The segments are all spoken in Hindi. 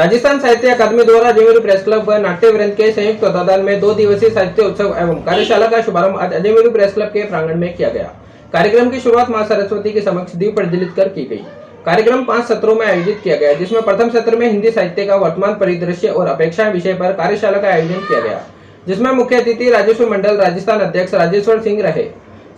राजस्थान साहित्य अकादमी द्वारा अजमेर प्रेस क्लब व नाट्य वृंद के संयुक्त तत्वाधान में 2 दिवसीय साहित्य उत्सव एवं कार्यशाला का शुभारंभ आज अजमेर प्रेस क्लब के प्रांगण में किया गया। कार्यक्रम की शुरुआत मां सरस्वती के समक्ष दीप प्रज्वलित कर की गई। कार्यक्रम 5 सत्रों में आयोजित किया गया, जिसमें प्रथम सत्र में हिंदी साहित्य का वर्तमान परिदृश्य और अपेक्षाएं विषय पर कार्यशाला का आयोजन किया गया, जिसमें मुख्य अतिथि राजस्व मंडल राजस्थान अध्यक्ष राजेश्वर सिंह रहे।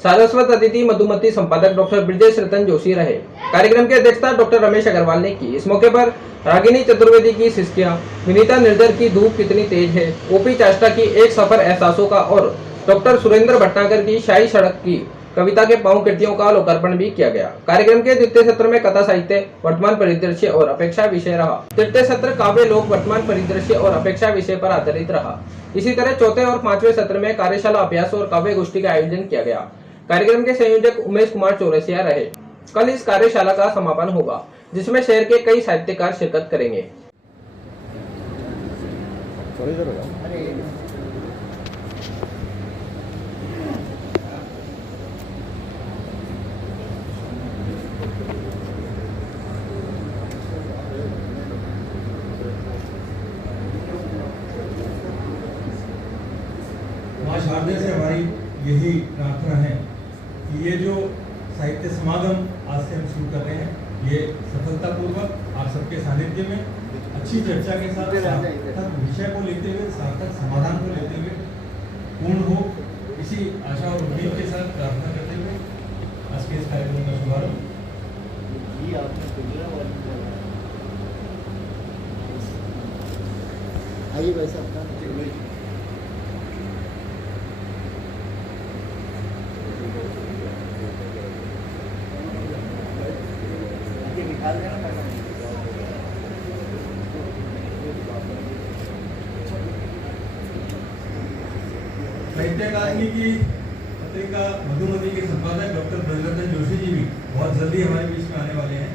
सारस्वत अतिथि मधुमती संपादक डॉक्टर ब्रजेश रतन जोशी रहे। कार्यक्रम की अध्यक्षता डॉक्टर रमेश अग्रवाल ने की। इस मौके पर रागिनी चतुर्वेदी की शिष्या, विनीता निर्जर की धूप कितनी तेज है, ओपी चाष्टा की एक सफर एहसासों का और डॉक्टर सुरेंद्र भटनागर की शाही सड़क की कविता के पांव कृतियों का लोकार्पण भी किया गया। कार्यक्रम के द्वितीय सत्र में कथा साहित्य वर्तमान परिदृश्य और अपेक्षा विषय रहा। तृतीय सत्र काव्य लोक वर्तमान परिदृश्य और अपेक्षा विषय पर आधारित रहा। इसी तरह चौथे और पांचवें सत्र में कार्यशाला अभ्यास और काव्य गोष्ठी का आयोजन किया गया। कार्यक्रम के संयोजक उमेश कुमार चौरसिया रहे। कल इस कार्यशाला का समापन होगा, जिसमें शहर के कई साहित्यकार शिरकत करेंगे। मां शारदे से हमारी यही प्रार्थना है कि ये जो साहित्य समागम आज से हम शुरू कर रहे हैं, ये सफलतापूर्वक आप सबके सानिध्य में अच्छी चर्चा के साथ सार्थक विषय को लेते हुए, सार्थक समाधान को लेते हुए पूर्ण हो, इसी आशा और उम्मीद के साथ प्रार्थना करते हुए आज के इस कार्यक्रम का शुभारंभ। आइए वैसा अपना साहित्य अकादमी की पत्रिका मधुमती के संपादक डॉक्टर ब्रजरतन जोशी जी भी बहुत जल्दी हमारे बीच में आने वाले हैं।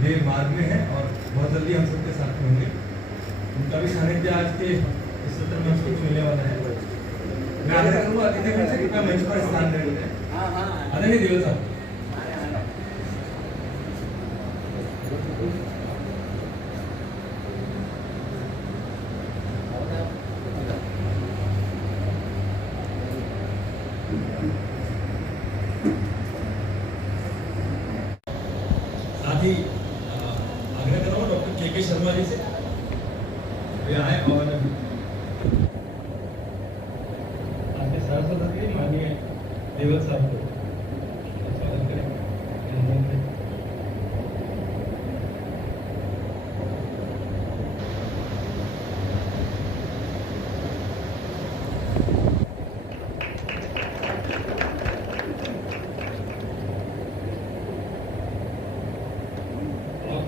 वे मार्ग में हैं और बहुत जल्दी हम सबके साथ में होंगे। उनका भी सानिध्य आज के इस सत्र में हमको मिलने वाला है। मैं आग्रह करूँगा अतिथिगण से कृपया मंच पर स्थान ले लेते हैं। आदरणीय दिवल साहब, साथ ही आग्रह करूँगा डॉक्टर के शर्मा जी से वे आए और आपके सरस्वती माननीय देवल साहब को स्वागत करें।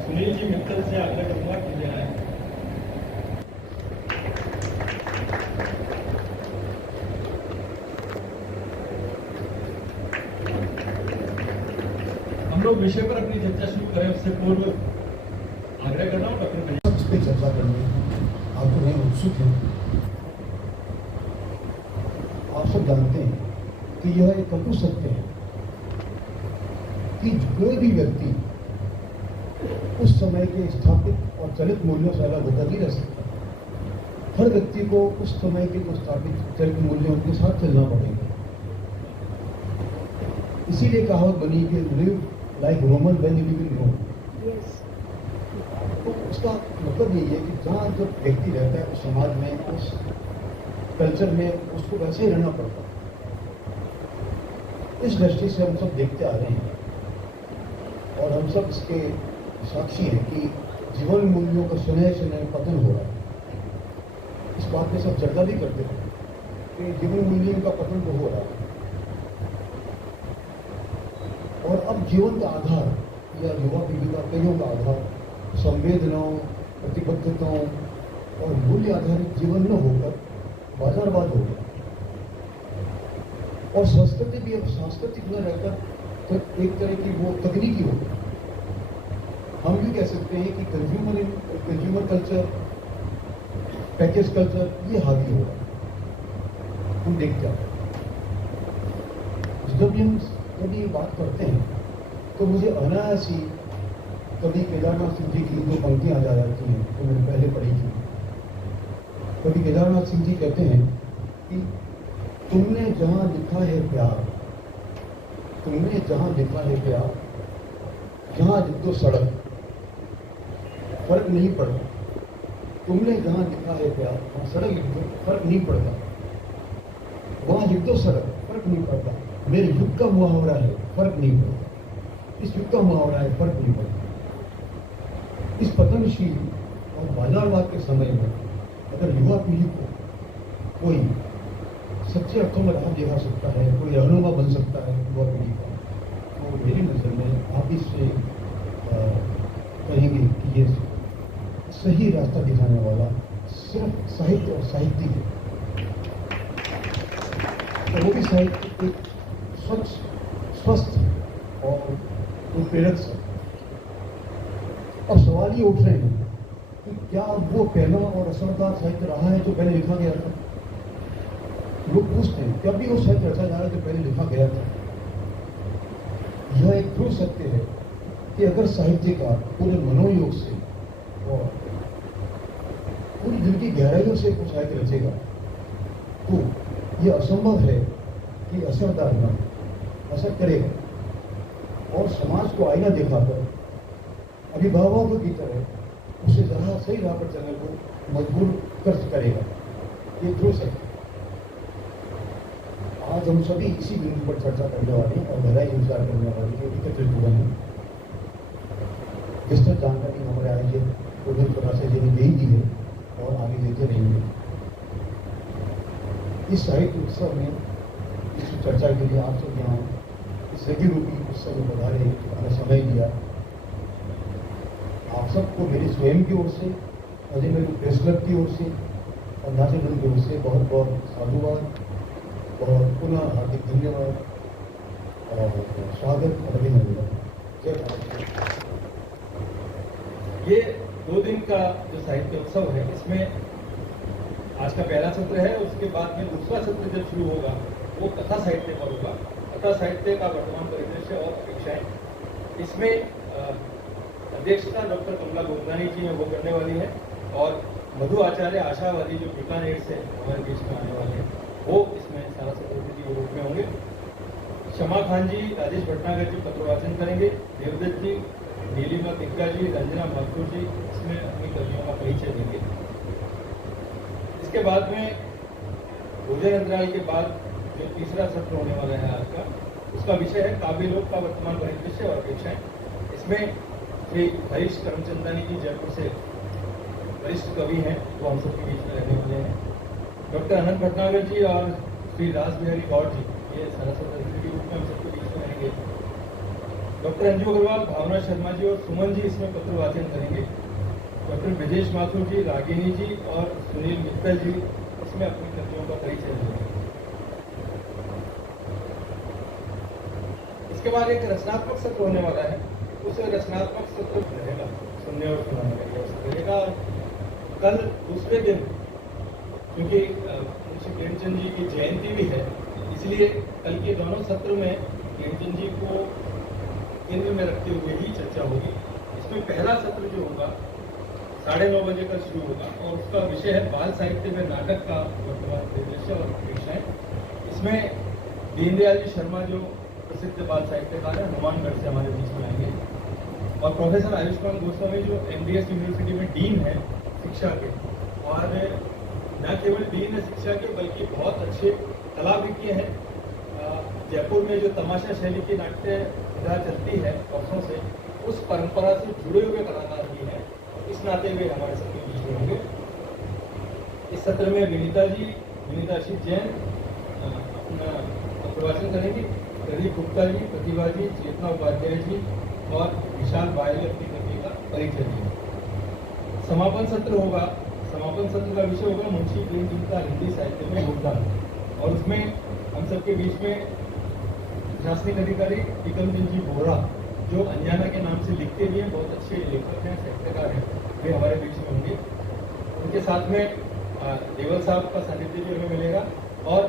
सुनील जी मित्तल से आग्रह करूंगा कि वे आए। हम लोग विषय पर अपनी चर्चा शुरू करें उससे पूर्व आग्रह कर रहा हूँ डॉक्टर इस पर चर्चा करने आप तो नहीं उत्सुक हैं। आप सब जानते हैं कि यह एक अटूट सत्य है कि कोई भी व्यक्ति उस समय के स्थापित और चलित मूल्यों से अलग होकर नहीं रह सकता। हर व्यक्ति को उस समय के जो स्थापित चलित मूल्य उनके साथ चलना पड़ेगा। इसीलिए कहावत बनी कि live like Roman when you live in Rome. तो उसका मतलब यही है कि जहाँ जब व्यक्ति रहता है उस समाज में, उस कल्चर में, उसको वैसे ही रहना पड़ता है। इस दृष्टि से हम सब देखते आ रहे हैं और हम सब इसके साक्षी है कि जीवन मूल्यों का सुनह सुनह पतन हो रहा है। इस बात पे सब चर्चा भी करते हैं कि जीवन मूल्यों का पतन तो हो रहा है और अब जीवन का आधार या युवा पीढ़ी का कईयों का आधार संवेदनाओं, प्रतिबद्धताओं और मूल्य आधारित जीवन न होकर बाजारवाद हो गया और संस्कृति भी अब सांस्कृतिक न रहकर तो एक तरह की वो तकनीकी हो गई। हम भी कह सकते हैं कि कंज्यूमर कल्चर, पैकेज कल्चर ये हावी हो रहा है। हम देखते हैं जब हम ये बात करते हैं तो मुझे अनायास ही कभी केदारनाथ सिंह जी की दो पंक्तियां आ जाती हैं जो मैंने पहले पढ़ी थी। कभी केदारनाथ सिंह जी कहते हैं कि तुमने जहां लिखा है प्यार, तुमने जहां लिखा है प्यार, जहां लिख दो सड़क, फर्क नहीं पड़ता। तुमने जहां लिखा है प्यार, वहां सड़क लिख दो, फर्क नहीं पड़ता। वहां लिख दो सड़क, फर्क नहीं पड़ता। मेरे युग का मुहावरा है, फर्क नहीं पड़ता। इस युग का मुहावरा है, फर्क नहीं पड़ता। इस पतनशील और बाजारवाद के समय में अगर युवा पीढ़ी को कोई सच्चे अर्थों में राह दिखा सकता है, कोई रहनुमा बन सकता है युवा पीढ़ी का, तो मेरी नज़र में आप इससे कहेंगे कि ये सही रास्ता दिखाने वाला सिर्फ साहित्य और साहित्यिक है। तो वो भी साहित्य एक स्वच्छ, स्वस्थ और प्रेरक से। अब सवाल ये उठ रहे हैं कि क्या वो पहला और असरदार साहित्य रहा है जो पहले लिखा गया था? लोग पूछते हैं क्या भी वो साहित्य रचा जा रहा है जो पहले लिखा गया था? यह एक ध्रुव सत्य है कि अगर साहित्यकार पूरे मनोयोग से और पूरी दिल की गहराइयों से कुछ साहित्य रचेगा तो यह असंभव है कि असरदार न असर करेगा और समाज को आईना दिखाकर अभिभावकों की तरह उसे जहाँ सही राह पर चलने को मजबूर कर करेगा। ये ध्रुव सत्य। आज हम सभी इसी बिंदु पर चर्चा करने वाले हैं और गहराई विचार करने वाले हैं, एकत्रित हुए हैं। विस्तृत जानकारी हमारे आयोजक उदय प्रकाश जी ने दे दी है और आगे देते रहेंगे। इस साहित्य उत्सव में इस चर्चा के लिए आप सब यहाँ इस सभी रूपी उत्सव में पधारे, हमें समय दिया। आप सबको मेरी स्वयं की ओर से, अजय मेरू प्रेस क्लब की ओर से और नाचन की ओर से बहुत बहुत साधुवाद और पुनः हार्दिक धन्यवाद और स्वागत और अभिनंदन। जय भारत। ये 2 दिन का जो साहित्य उत्सव है, इसमें आज का पहला सत्र है। उसके बाद में दूसरा सत्र जब शुरू होगा वो कथा साहित्य पर होगा। कथा साहित्य का वर्तमान परिदृश्य और अपेक्षाएं। इसमें अध्यक्षता डॉक्टर कमला गोंदानी जी वो करने वाली है और मधु आचार्य आशावादी जो बीकानेर से हमारे देश में आने वाले हैं वो इसमें सारा सत्र के रूप में होंगे। शमा खान जी, राजेश भटनागर जी पत्रवाचन करेंगे। देवदत्त जी, नीलिमा तिग्गा जी, रंजना माथुर जी इसमें अपनी कवियों का परिचय देंगे। इसके बाद में भोजन अंतराल के बाद जो तीसरा सत्र होने वाला है आज का, उसका विषय है काव्य लोक का वर्तमान परिदृश्य और अपेक्षाएं। इसमें श्री हरीश करमचंदानी जी जयपुर से वरिष्ठ कवि हैं, वो हम सबके बीच में रहने वाले हैं। डॉक्टर अनंत भटनागर जी और श्री राज बिहारी गौड़ जी ये सरस्वती अतिथि के रूप में हम सबके बीच में रहेंगे। डॉक्टर अंजू अग्रवाल, भावना शर्मा जी और सुमन जी इसमें पत्र वाचन करेंगे। डॉक्टर ब्रजेश माथुर जी, रागिनी जी और सुनील मित्तल जी इसमें अपनी कृतियों का परिचय देंगे। इसके बाद एक रचनात्मक सत्र होने वाला है। उस रचनात्मक सत्र रहेगा, सुनने और सुनाने का अवसर रहेगा। कल दूसरे दिन क्योंकि मुंशी प्रेमचंद जी की जयंती भी है, इसलिए कल के दोनों सत्र में प्रेमचंद जी को केंद्र में रखते हुए ही चर्चा होगी। इसमें पहला सत्र जो होगा 9:30 बजे का शुरू होगा और उसका विषय है बाल साहित्य में नाटक का वर्तमान परिदृश्य और अपेक्षाएं। इसमें दीनदयाल जी शर्मा जो प्रसिद्ध बाल साहित्यकार है, हनुमानगढ़ से हमारे बीच में आएंगे और प्रोफेसर आयुष्मान गोस्वामी जो MDS यूनिवर्सिटी में डीन है शिक्षा के, और न केवल डीन है शिक्षा के बल्कि बहुत अच्छे कलाविज्ञ हैं। जयपुर में जो तमाशा शैली की नाट्य विधा चलती है वर्षों से, उस परंपरा से जुड़े हुए कलाकार भी हैं। इस नाते वे हमारे सबके बीच में होंगे। इस सत्र में विनीता आशीष जैन अपना प्रवचन करेंगी। प्रदीप गुप्ता जी, प्रतिभा जी, चेतना उपाध्याय जी और विशाल बायल अपनी कृति का परिचय देंगे। समापन सत्र होगा। समापन सत्र का विषय होगा मुंशी प्रेमचंद का हिंदी साहित्य में योगदान, और उसमें हम सबके बीच में प्रशासनिक अधिकारी टिकमचंद जी बोहरा जो अंजाना के नाम से लिखते भी हैं, बहुत अच्छे लेखक हैं, साहित्यकार हैं, वे हमारे बीच में होंगे। उनके साथ में देवल साहब का सानिध्य भी हमें मिलेगा और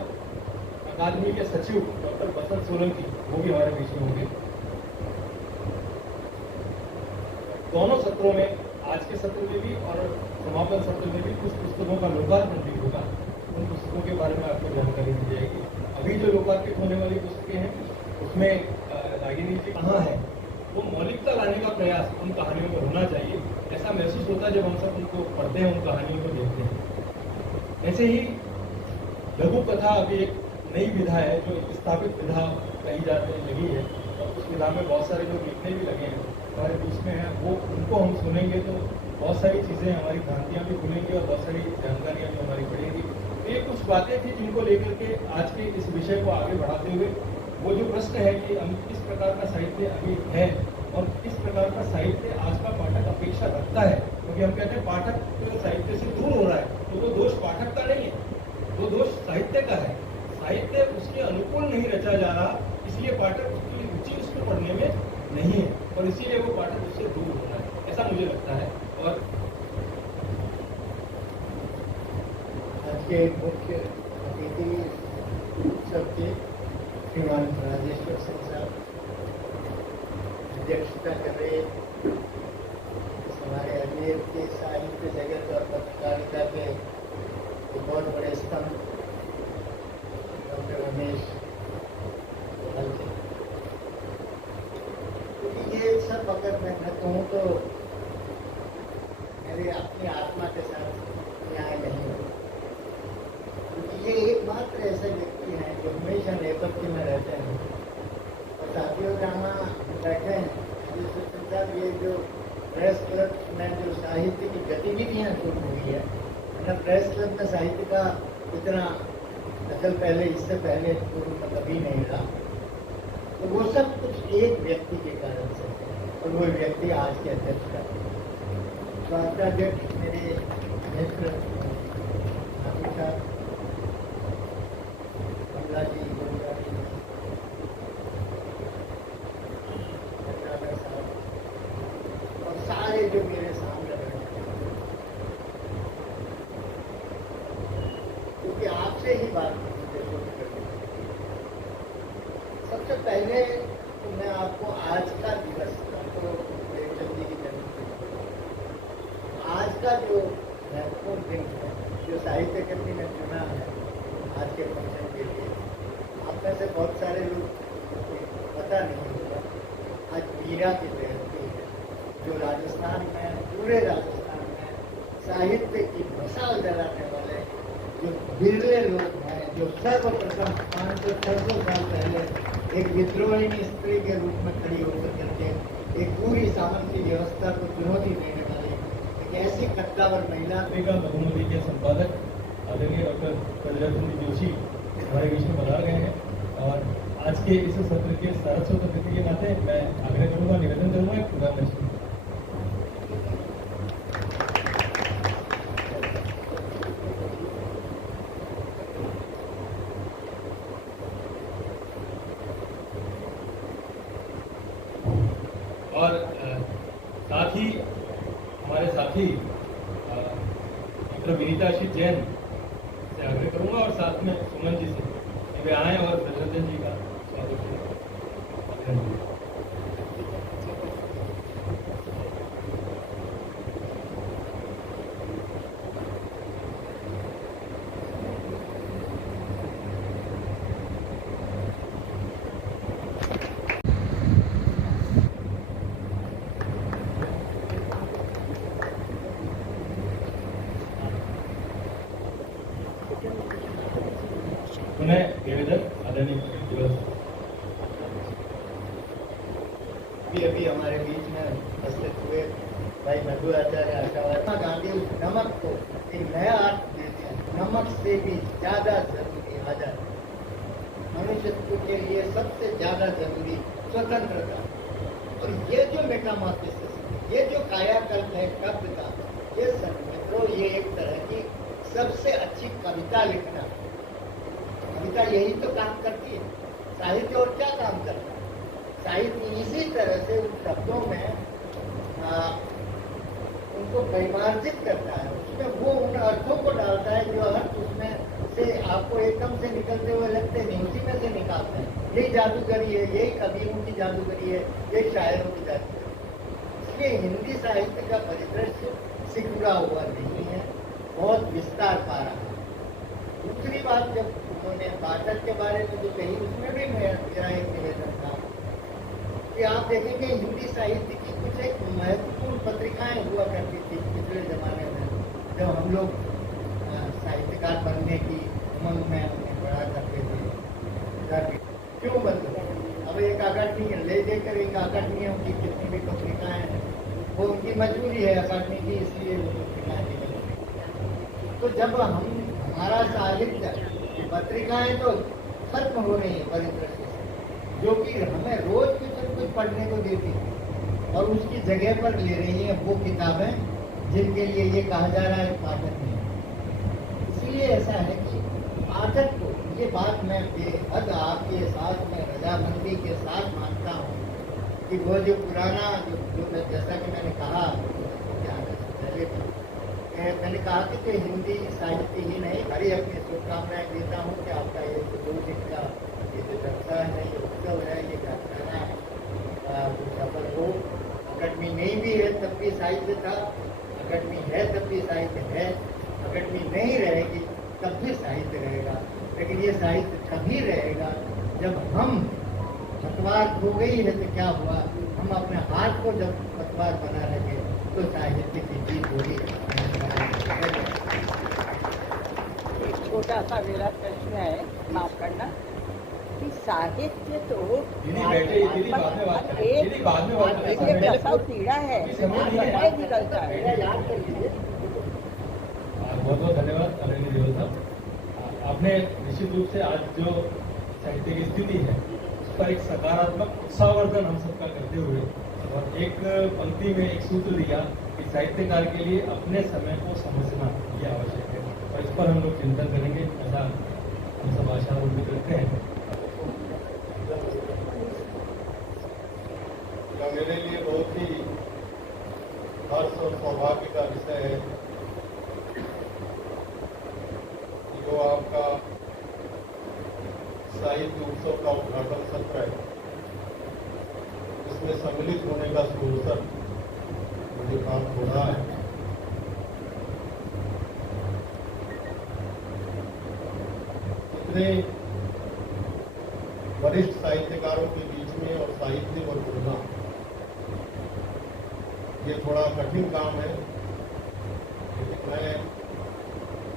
अकादमी के सचिव डॉक्टर बसंत सोलंकी वो भी हमारे बीच में होंगे। दोनों सत्रों में, आज के सत्र में भी और समापन सत्र में भी कुछ पुस्तकों का लोकार्पण भी होगा। उन पुस्तकों के बारे में आपको जानकारी दी जाएगी। अभी जो लोकार्पित होने वाली पुस्तकें हैं उसमें रागिनी जी कहाँ है, वो मौलिकता लाने का प्रयास उन कहानियों में होना चाहिए। ऐसा महसूस होता है जब हम सब उनको पढ़ते हैं, उन कहानियों को देखते हैं। ऐसे ही लघु कथा अभी एक नई विधा है जो एक स्थापित विधा कही जाती लगी है, और उस विधा में बहुत सारे लोग लिखने भी लगे हैं, हमारे बीच में है वो। उनको हम सुनेंगे तो बहुत सारी चीज़ें, हमारी भ्रांतियाँ भी खुलेंगी और बहुत सारी जानकारियाँ भी हमारी बढ़ेंगी। तो ये कुछ बातें थी जिनको लेकर के आज के इस विषय को आगे बढ़ाते हुए वो जो प्रश्न है कि हम किस प्रकार का साहित्य अभी है और किस प्रकार का साहित्य आज का पाठक अपेक्षा रखता है, क्योंकि हम कहते हैं पाठक साहित्य से दूर हो रहा है, तो वो दोष पाठक का नहीं है, वो दोष साहित्य का है। साहित्य उसके अनुकूल नहीं रचा जा रहा, इसलिए पाठक उसकी रुचि उसको पढ़ने में नहीं है और इसीलिए वो पाठक उससे दूर हो रहा है, ऐसा मुझे लगता है। और आज के मुख्य अतिथि उत्सव के श्रीमान राजेश्वर सिंह साहब अध्यक्षता कर रहे, हमारे अजमेर के साहित्य जगत और पत्रकारिता के एक बहुत बड़े स्तंभ डॉक्टर रमेश जी। क्योंकि ये सब अगर मैं न कहूँ तो मेरे अपनी आत्मा के साथ न्याय नहीं हो, क्योंकि ये एकमात्र ऐसे व्यक्ति हैं जो हमेशा नेपथ्य में रहते हैं। और साथियों जहाँ बैठे हैं साहब, ये जो प्रेस क्लब में जो साहित्य की गतिविधियाँ शुरू हुई है ना, प्रेस क्लब में साहित्य का इतना दखल पहले, इससे पहले पूर्व में कभी नहीं रहा। तो वो सब कुछ एक व्यक्ति के कारण से, और वो व्यक्ति आज के अध्यक्ष का। तो आपका अध्यक्ष मेरे मित्र कमला जी, गुरुजा जी, और सारे जो मेरे सामने बैठे, क्योंकि आपसे ही बात मुझे शुरू करनी है। सबसे पहले तो मैं आपको आज का दिवस, तो प्रेमचंद जी की जन्मदिन, आज का जो महत्वपूर्ण दिन है, जो साहित्य अकादमी ने चुना है आज के फंक्शन के लिए, आप में से बहुत सारे लोग पता नहीं होगा, आज मीरा की जयंती है, जो राजस्थान में, पूरे राजस्थान में साहित्य की मशाल जलाने वाले जो बिरले लोग हैं, जो सर्वप्रथम 500-600 साल पहले एक विद्रोहिणी स्त्री के रूप में खड़ी होकर करके एक पूरी सामंती व्यवस्था को चुनौती देने वाली एक ऐसी कद्दावर महिला पत्रिका मधुमती के संपादक आदरणीय डॉक्टर कलराज जोशी हमारे बीच में पधार गए हैं। और आज के इस सत्र के सारस्वत अतिथि के नाते मैं आग्रह करूँगा, निवेदन करूँगा एक पूरा प्रश्न। और साथ ही हमारे साथी डॉक्टर विनीताशीष जैन से आग्रह करूंगा और साथ में सुमन जी से वे आए और ब्रजरंजन जी का स्वागत करें। पुनः निवेदन आदरणीय दिवस। अभी हमारे बीच में उपस्थित हुए भाई मधु आचार्य आशावादी गांधी उस नमक को एक नया अर्थ देते हैं। नमक से भी ज्यादा जरूरी आजादी, मनुष्यत्व के लिए सबसे ज्यादा जरूरी स्वतंत्रता। और ये जो मेटामॉर्फोसिस, ये जो कायाकल्प है कब्र का, ये मित्रों, ये एक तरह की सबसे अच्छी कविता लिखना। कविता यही तो काम करती है, साहित्य और क्या काम करता है? साहित्य इसी तरह से उन शब्दों में उनको परिमार्जित करता है, उसमें वो उन अर्थों को डालता है जो अर्थ उसमें से आपको एकदम से निकलते हुए लगते नहीं, उसी में से निकालते हैं। यही जादूगरी है, यही कवियों की जादूगरी है, यही शायरों की जादूगरी है। इसलिए हिंदी साहित्य का परिदृश्य सिकुड़ा हुआ नहीं है, बहुत विस्तार पा रहा है। दूसरी बात, जब उन्होंने पाठक के बारे में जो कही, उसमें भी मेरा एक निवेदन था कि आप देखेंगे हिंदी साहित्य की कुछ एक महत्वपूर्ण पत्रिकाएं हुआ करती थी पिछले जमाने में, जब हम लोग साहित्यकार बनने की उमंग में उन्हें पढ़ा करते थे। क्यों बंद हो? अब एक अकादमी ले देकर एक अकादमियों की जितनी भी पत्रिकाएं हैं, वो उनकी मजबूरी है अकादमी की, इसलिए वो पत्रिकाएं निकल। तो जब हमारा साहित्य की पत्रिकाएं तो खत्म हो रही है परिदृश्य से, जो कि हमें रोज कुछ न कुछ पढ़ने को देती है, और उसकी जगह पर ले रही हैं वो किताबें जिनके लिए ये कहा जा रहा है पाठक नहीं। इसलिए ऐसा है कि पाठक को ये बात मैं बेहद आपके साथ में रजामंदी के साथ मानता हूँ कि वो जो पुराना जो जैसा कि मैंने कहा पहले भी, मैंने कहा कि हिंदी साहित्य ही नहीं, बड़ी अपनी शुभकामनाएं देता हूँ कि आपका ये जो का ये जो चर्चा है, ये उत्सव है, ये व्याख्याना है, वो सफल हो। अकादमी नहीं भी है तब भी साहित्य था, अकादमी है तब भी साहित्य है, अकादमी नहीं रहेगी तब भी साहित्य रहेगा। लेकिन ये साहित्य तभी रहेगा जब हम, पतवार खो गई है तो क्या हुआ, हम अपने हाथ को जब पतवार बना रखे तो साहित्य की जीत होगी। एक छोटा सा मेरा प्रश्न है, माफ करना, कि साहित्य तो सब पीड़ा है, निकलता है। बहुत बहुत धन्यवाद आदरणीय देवल साहब। आपने निश्चित रूप से आज जो साहित्य की स्थिति है उसका एक सकारात्मक उत्साहवर्धन हम सबका करते हुए और एक पंक्ति में एक सूत्र दिया कि साहित्यकार के लिए अपने समय को समझना ये आवश्यक है, और इस पर हम लोग चिंतन करेंगे, ऐसा हम सब आशा उम्मीद करते हैं। मेरे लिए बहुत ही हर्ष और सौभाग्य का विषय है जो आपका साहित्य उत्सव का उद्घाटन सत्र है, इसमें सम्मिलित होने का सुअवसर मुझे प्राप्त हो रहा है। इतने वरिष्ठ साहित्यकारों के बीच में और साहित्य और बोलना ये थोड़ा कठिन काम है, लेकिन मैं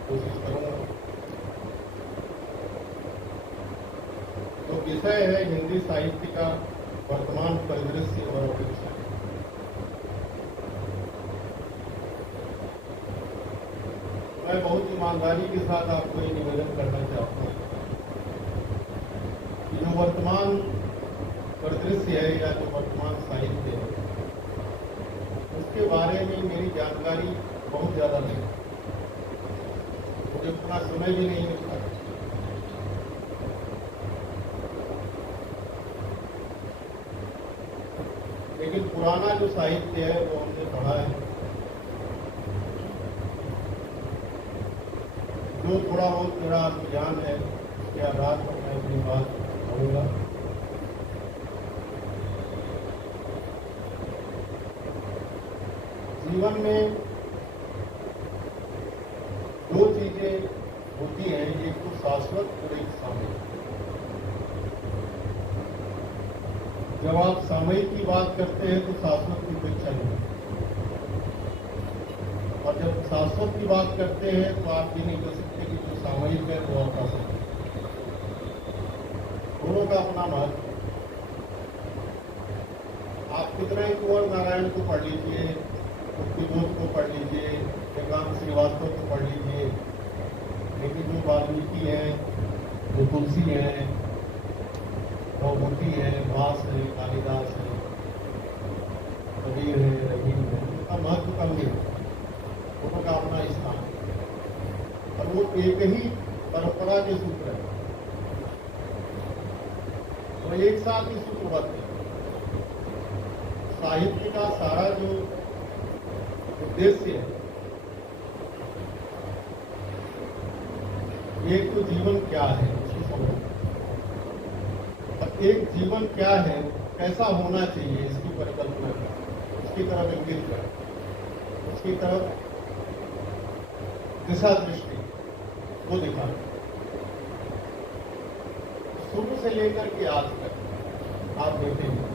कोशिश करूंगा। तो विषय है हिंदी साहित्य का वर्तमान परिदृश्य और अपेक्षा। मैं बहुत ईमानदारी के साथ आपको ये निवेदन करना चाहता हूँ कि जो वर्तमान परिदृश्य है या जो वर्तमान साहित्य है उसके बारे में मेरी जानकारी बहुत ज्यादा नहीं, मुझे उतना समय भी नहीं मिलता। लेकिन पुराना जो साहित्य है वो हमने पढ़ा है, जो थोड़ा बहुत मेरा ज्ञान है उसके आधार पर मैं अपनी बात कहूँगा। जीवन में दो चीजें होती हैं, एक तो शाश्वत और एक सामयिक। जब आप सामयिक की बात करते हैं तो शाश्वत की अपेक्षा नहीं, और जब शाश्वत की बात करते हैं तो आप ये नहीं कर सकते कि जो सामयिक है वो आपका है। दोनों का अपना महत्व। आप कितने कुंवर नारायण को पढ़ लीजिए, मुक्तिबोध को पढ़ लीजिए, एकांत श्रीवास्तव को पढ़ लीजिए, लेकिन जो वाल्मीकि हैं, जो तुलसी हैं, गौमुखी है, भास है, कालिदास है, कबीर है, रहीम है, उनका महत्व कम नहीं है, उनका अपना स्थान है, और वो एक ही परंपरा के सूत्र है, वो एक साथ ही सूत्रबद्ध है। साहित्य का सारा जो उद्देश्य है, एक तो जीवन क्या है उसको समझना, और एक जीवन क्या है, कैसा होना चाहिए इसकी परिकल्पना करना, उसकी तरफ इंगित करें, उसकी तरफ दिशा दृष्टि वो दिखाएं। शुरू से लेकर के आज तक आप देखेंगे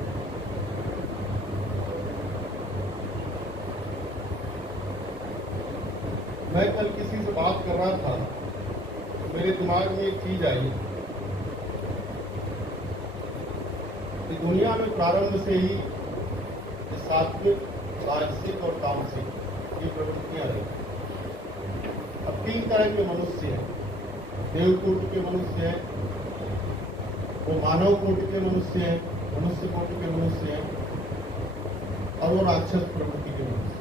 मैं कल किसी से बात कर रहा था तो मेरे दिमाग में एक चीज आई कि दुनिया में प्रारंभ से ही सात्विक, राजसिक और तामसिक ये प्रवृत्तियां रही। अब 3 तरह के मनुष्य हैं। देवकोटि के मनुष्य हैं, वो मानव कोटि के मनुष्य हैं, मनुष्य कोटि के मनुष्य हैं, और वो राक्षस प्रवृत्ति के मनुष्य।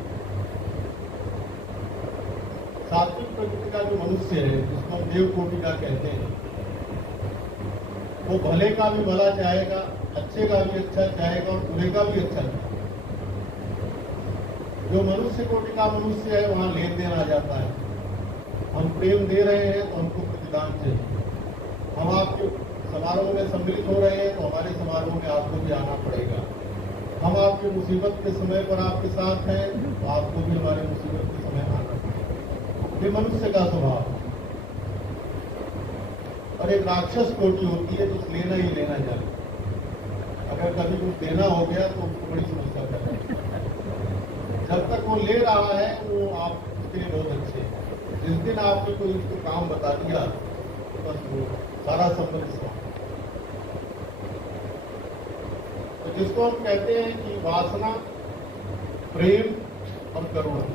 सात्विक प्रवृत्ति का जो मनुष्य है, जिसको हम देव कोटि का कहते हैं, वो भले का भी भला चाहेगा, अच्छे का भी अच्छा चाहेगा और बुरे का भी अच्छा चाहेगा। जो मनुष्य कोटि का मनुष्य है वहां लेन देन आ जाता है। हम प्रेम दे रहे हैं तो हमको प्रतिदान चाहिए। हम आपके समारोह में सम्मिलित हो रहे हैं तो हमारे समारोह में आपको भी आना पड़ेगा। हम आपकी मुसीबत के समय पर आपके साथ हैं तो आपको भी हमारे मुसीबत के समय आना पड़ेगा। ये मनुष्य का स्वभाव। और एक राक्षस कोटि होती है तो लेना ही लेना चाहिए। अगर कभी कुछ देना हो गया तो उसको बड़ी समस्या कर रहे हैं। जब तक वो ले रहा है वो आप उसके लिए बहुत अच्छे हैं। जिस दिन आपने कोई उसको काम बता दिया बस वो सारा संबंध समाप्त। तो जिसको हम कहते हैं कि वासना, प्रेम और करुणा,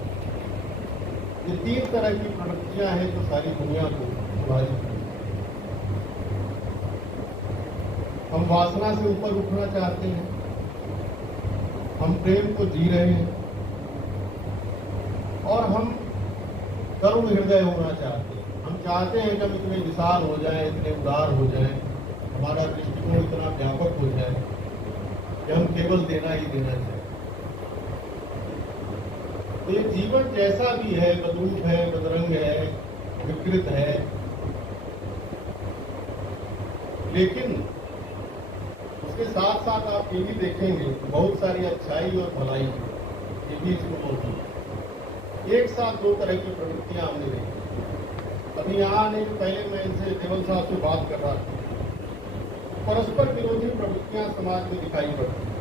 ये 3 तरह की प्रवृत्तियां हैं जो सारी दुनिया को विभाजित करती हैं। हम वासना से ऊपर उठना चाहते हैं, हम प्रेम को जी रहे हैं और हम करुण हृदय होना चाहते हैं। हम चाहते हैं कि हम इतने विशाल हो जाएं, इतने उदार हो जाएं, हमारा दृष्टिकोण इतना व्यापक हो जाए कि हम केवल देना ही देना चाहें। तो ये जीवन जैसा भी है, बदरूप है, बदरंग है, विकृत है, लेकिन उसके साथ साथ आप ये भी देखेंगे बहुत सारी अच्छाई और भलाई ये भी इसको मौजूद है। एक साथ 2 तरह की प्रवृत्तियां हमने देखी। अभी यहाँ आने से पहले मैं इनसे देवल साहब से बात कर रहा था। परस्पर विरोधी प्रवृत्तियां समाज में दिखाई पड़ती हैं।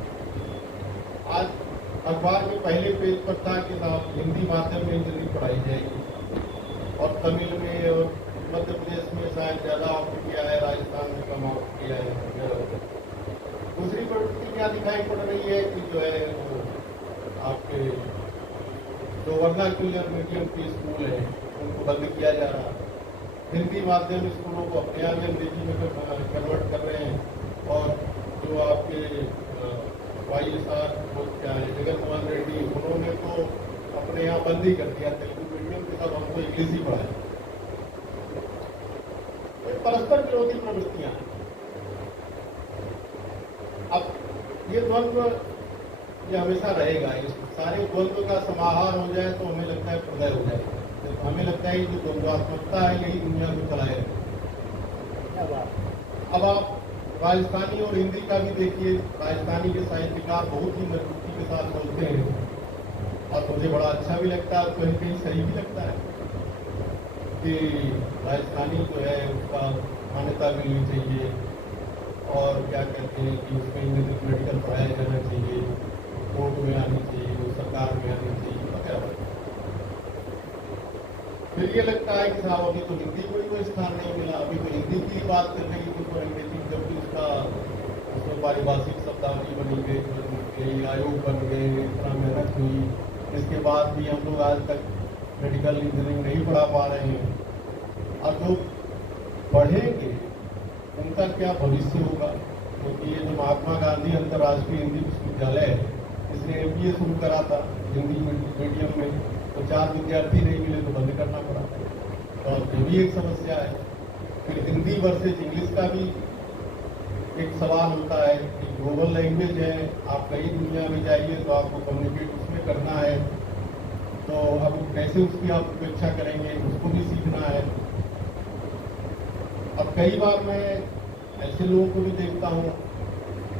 आज अखबार के पहले पेज पर था कि साहब हिंदी माध्यम में इंजीनियरिंग पढ़ाई जाएगी और तमिल में और मध्य प्रदेश में शायद ज्यादा ऑप्ट किया है, राजस्थान में कम ऑप्ट किया है। दूसरी प्रवृत्ति क्या दिखाई पड़ रही है कि जो है आपके जो वर्नाक्यूलर मीडियम के स्कूल हैं उनको बंद किया जा रहा है। हिंदी माध्यम स्कूलों को अपने आप अंग्रेजी में कन्वर्ट कर रहे हैं और जो आपके YSR क्या है जगन रेड्डी, उन्होंने तो अपने यहाँ बंद ही कर दिया तेलुगु मीडियम के साथ, हमको इंग्लिश ही पढ़ाया। परस्पर विरोधी प्रवृत्तियां। अब ये द्वंद्व ये हमेशा रहेगा। इस सारे द्वंद्व का समाहार हो जाए तो हमें लगता है प्रलय हो जाएगा। तो हमें लगता है कि द्वंद्वात्मकता है यही दुनिया को चलाए रहे। अब आप राजस्थानी और हिंदी का भी देखिए। राजस्थानी के साहित्यकार बहुत ही मजबूती के साथ बोलते हैं और मुझे बड़ा अच्छा भी लगता है और कहीं कहीं सही भी लगता है कि राजस्थानी जो है उसका मान्यता मिलनी चाहिए और क्या कहते हैं कि उसमें मेडिकल पढ़ाया जाना चाहिए, कोर्ट में आनी चाहिए, वो सरकार में आनी चाहिए वगैरह। फिर ये लगता है कि साहब अभी तो हिंदी को ही कोई स्थान नहीं मिला, अभी तो हिंदी की बात करने की कुछ अंग्रेजी, जबकि उसमें पारिभाषिक शब्दावली बनी गई, आयोग बन गए, इतना मेहनत हुई, इसके बाद भी हम लोग आज तक मेडिकल इंजीनियरिंग नहीं पढ़ा पा रहे हैं। और जो पढ़ेंगे उनका क्या भविष्य होगा? क्योंकि ये जो महात्मा गांधी अंतर्राष्ट्रीय हिंदी विश्वविद्यालय है, इसने MBA शुरू करा था हिंदी मीडियम में, तो 4 विद्यार्थी नहीं मिले तो बंद करना पड़ा। तो ये भी एक समस्या है। फिर हिंदी वर्सेज इंग्लिश का भी एक सवाल होता है कि ग्लोबल लैंग्वेज है, आप कहीं दुनिया में जाइए तो आपको कम्युनिकेट उसमें करना है, तो अब कैसे उसकी आप उपेक्षा करेंगे, उसको भी सीखना है। अब कई बार मैं ऐसे लोगों को भी देखता हूँ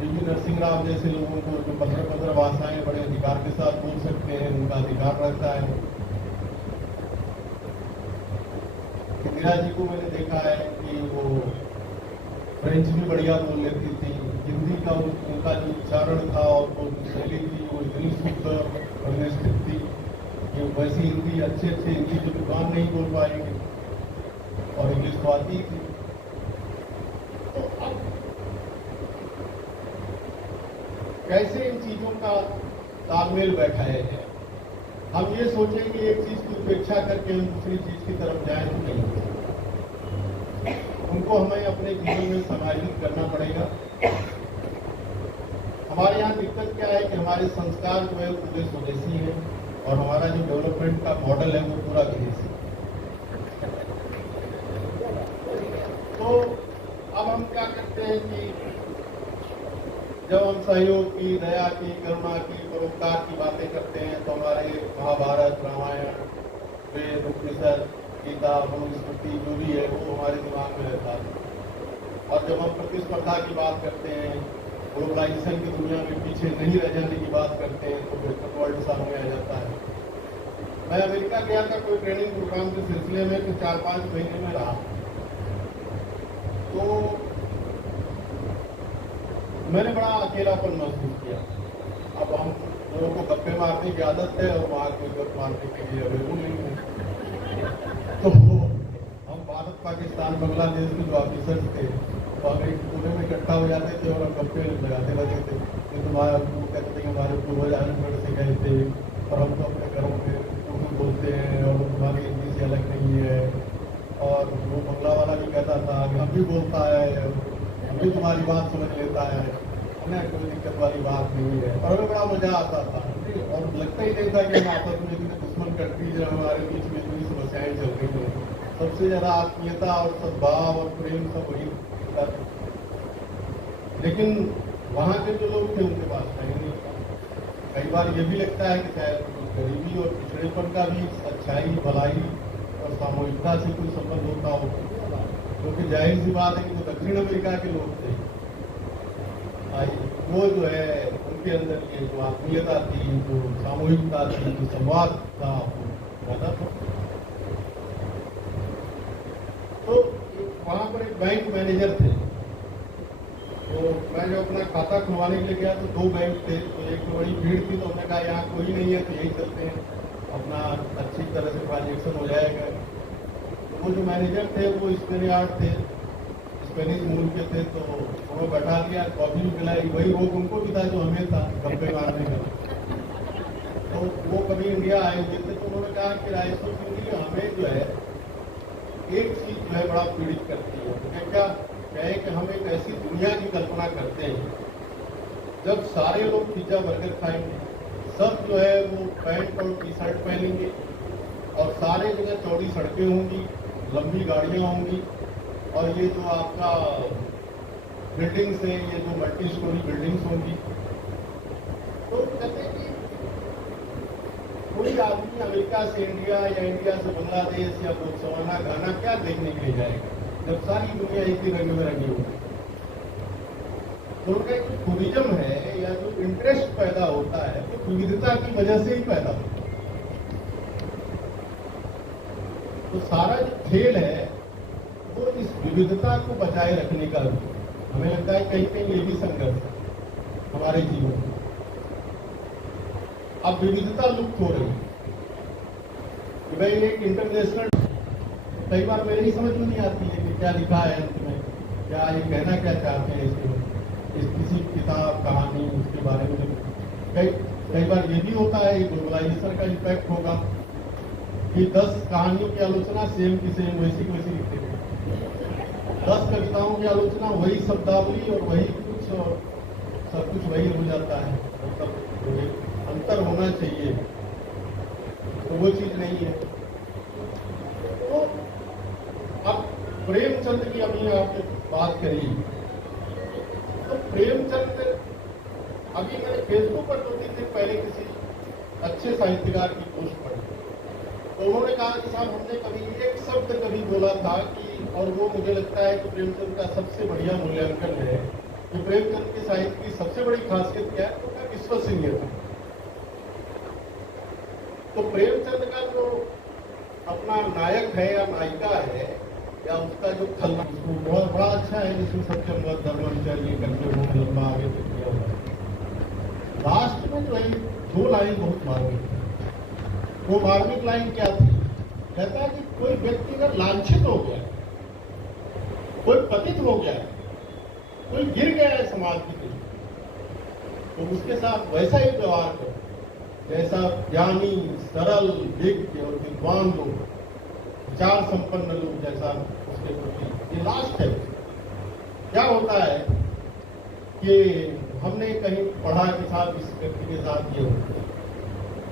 पीवी नरसिंह राव जैसे लोगों को जो 15 भाषाएं बड़े अधिकार के साथ बोल सकते हैं, उनका अधिकार रहता है। इंदिरा जी को मैंने देखा है कि वो फ्रेंच भी बढ़िया बोल लेती थी, हिंदी का उनका जो उच्चारण था और वो शैली थी वो इतनी शुद्ध और निश्चित थी कि वैसी हिंदी अच्छे हिंदी जो विद्वान नहीं बोल पाएंगे, और इंग्लिश तो आती ही थी। तो अब कैसे इन चीजों का तालमेल बैठाया जाए? हम ये सोचें कि एक चीज की उपेक्षा करके हम दूसरी चीज की तरफ जाएं तो नहीं, उनको हमें अपने जीवन में समायोजित करना पड़ेगा। हमारे यहाँ दिक्कत क्या है कि हमारे संस्कार जो है पूरे स्वदेशी है और हमारा जो डेवलपमेंट का मॉडल है वो पूरा विदेशी। तो अब हम क्या करते हैं कि जब हम सहयोग की, दया की, करुणा की, परोपकार की बातें करते हैं तो हमारे महाभारत, रामायण, वेद, उपनिषद, गीता, मनुस्मृति जो भी है वो हमारे दिमाग में रहता है। और जब हम प्रतिस्पर्धा की बात करते हैं, ग्लोबलाइजेशन की दुनिया में पीछे नहीं रह जाने की बात करते हैं तो फिर वर्ल्ड सामने आ जाता है। मैं अमेरिका गया था कोई ट्रेनिंग प्रोग्राम के सिलसिले में, तो 4-5 महीने में रहा। तो मैंने बड़ा अकेलापन महसूस किया। अब हम लोगों को गप्पे मारने की आदत है और वहाँ कोई गप मारने के लिए अवेलेबल नहीं है। तो हम भारत, पाकिस्तान, बांग्लादेश के जो ऑफिसर्स थे तो हम एक कोने में इकट्ठा हो जाते थे और हम गप्पे लगाते रहते थे कि तुम्हारा कहते थे हमारे पूर्वज आजमगढ़ से गए थे और हम तो अपने घरों में उर्दू बोलते हैं और तुम्हारी हिंदी से अलग नहीं है। और वो बंगला वाला भी कहता था कि हम भी बोलता है, हम भी तुम्हारी बात समझ लेता है, हमें कोई दिक्कत वाली बात नहीं है। और हमें बड़ा मजा आता था और लगता ही नहीं था कि हम आपस में इतने दुश्मन कंट्रीज हमारे बीच में इतनी समस्याएं चल रही हैं। सबसे ज्यादा आत्मीयता और सद्भाव और प्रेम सब वही था। लेकिन वहाँ के जो लोग थे उनके पास टाइम नहीं था। कई बार ये भी लगता है कि शायद गरीबी और पिछड़ेपन का भी अच्छाई, भलाई और सामूहिकता से कोई संबंध होता हो, क्योंकि जाहिर सी बात है कि जो दक्षिण अमेरिका के लोग थे वो जो है उनके अंदर ये जो आत्मीयता थी, जो सामूहिकता थी, जो संवाद था ज्यादा था। तो वहाँ पर एक बैंक मैनेजर थे, तो मैं जो अपना खाता खुलवाने के लिए गया तो 2 बैंक थे, तो एक बड़ी भीड़ थी तो हमने कहा यहाँ कोई नहीं है तो यही चलते हैं, अपना अच्छी तरह से ट्रांजेक्शन हो जाएगा। तो वो जो मैनेजर थे वो स्पेनियार्ड थे, स्पेनिश मूल के थे, तो उन्होंने बैठा दिया, कॉफी भी पिलाई। वही रोग उनको भी था जो हमें था गप्पे मारने का। तो वो कभी इंडिया आए हुए थे तो उन्होंने कहा कि रायसो सिंह हमें जो है एक चीज जो है बड़ा पीड़ित करती है। तो क्या कहे कि हम एक ऐसी दुनिया की कल्पना करते हैं जब सारे लोग पिज्जा बर्गर खाएंगे, सब जो है वो पैंट और टी-शर्ट पहनेंगे और सारे जगह चौड़ी सड़कें होंगी, लंबी गाड़ियां होंगी और ये जो आपका बिल्डिंग्स है, ये जो मल्टी स्टोरी बिल्डिंग्स होंगी। तो कहते हैं कि कोई आदमी अमेरिका से इंडिया या इंडिया से बांग्लादेश या बोत्सवाना, घाना क्या देखने के लिए जाएगा जब सारी दुनिया एक ही रंग में रंगी होगी। तो उनका जो टूरिज्म है या जो इंटरेस्ट पैदा होता है वो तो विविधता की वजह से ही पैदा होता है। तो सारा जो खेल है वो इस विविधता को बचाए रखने का भी, हमें लगता है कहीं कहीं ये भी संघर्ष है हमारे जीवन में। अब विविधता लुप्त हो रही है कि भाई एक इंटरनेशनल, कई बार मेरी समझ में नहीं आती है कि क्या लिखा है अंत में, क्या ये कहना क्या चाहते हैं इसमें, इस किसी किताब, कहानी, उसके बारे में। कई बार ये भी होता है ग्लोबलाइजेशन का इम्पैक्ट होगा कि 10 कहानियों की आलोचना सेम की सेम वैसी की वैसी लिखते हैं, 10 कविताओं की आलोचना वही शब्दावली और वही कुछ और सब कुछ वही हो जाता है। मतलब अंतर होना चाहिए तो वो चीज नहीं है। तो अब प्रेमचंद की अभी आपने बात करी, तो प्रेमचंद अभी मैंने फेसबुक पर 2-3 दिन पहले किसी अच्छे साहित्यकार की पोस्ट पढ़ी, तो उन्होंने कहा कि साहब हमने कभी एक शब्द कभी बोला था कि, और वो मुझे लगता है कि प्रेमचंद का सबसे बढ़िया मूल्यांकन है कि प्रेमचंद के साहित्य की सबसे बड़ी खासियत क्या है, तो विश्वसनीयता। तो प्रेमचंद का जो अपना नायक है या नायिका है या उसका जो खलना, उसको बहुत बड़ा अच्छा है, जिसमें सत्यम धर्मम चर्य करके वो लंबा आगे तक किया हुआ है। लास्ट में जो है 2 लाइन बहुत मार्मिक है। वो मार्मिक लाइन क्या थी? कहता है कि कोई व्यक्ति अगर लांछित हो गया, कोई पतित हो गया, कोई गिर गया है समाज की तरफ, तो उसके साथ वैसा ही व्यवहार करो जैसा ज्ञानी, सरल, विज्ञ और विद्वान लोग, विचार संपन्न लोग जैसा उसके प्रति। ये लास्ट है। क्या होता है कि हमने कहीं पढ़ा कि साहब इस व्यक्ति के साथ ये होता है,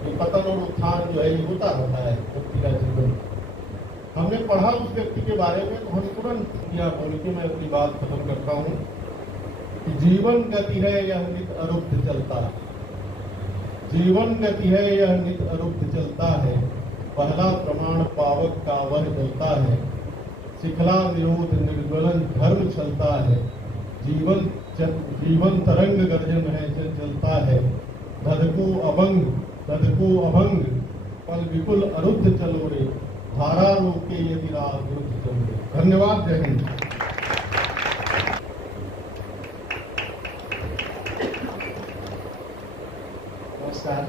ये पतन और उत्थान जो है ये होता रहता है व्यक्ति का जीवन। हमने पढ़ा उस व्यक्ति के बारे में, तो हम तुरंत यह बोल के मैं अपनी बात खत्म करता हूँ कि जीवन गति है यह नित अरुद्ध चलता है। जीवन गति है यह नित अरुद्ध चलता है। पहला प्रमाण पावक का वह जलता है। शिखला निरोध निर्गलन धर्म चलता है। जीवन तरंग गर्जन है चलता है। धधको अभंग पल विपुल अरुद्ध चलो रे। धारा रोके यदि राग विरुद्ध चलो रे। धन्यवाद। जय हिंद। नमस्कार।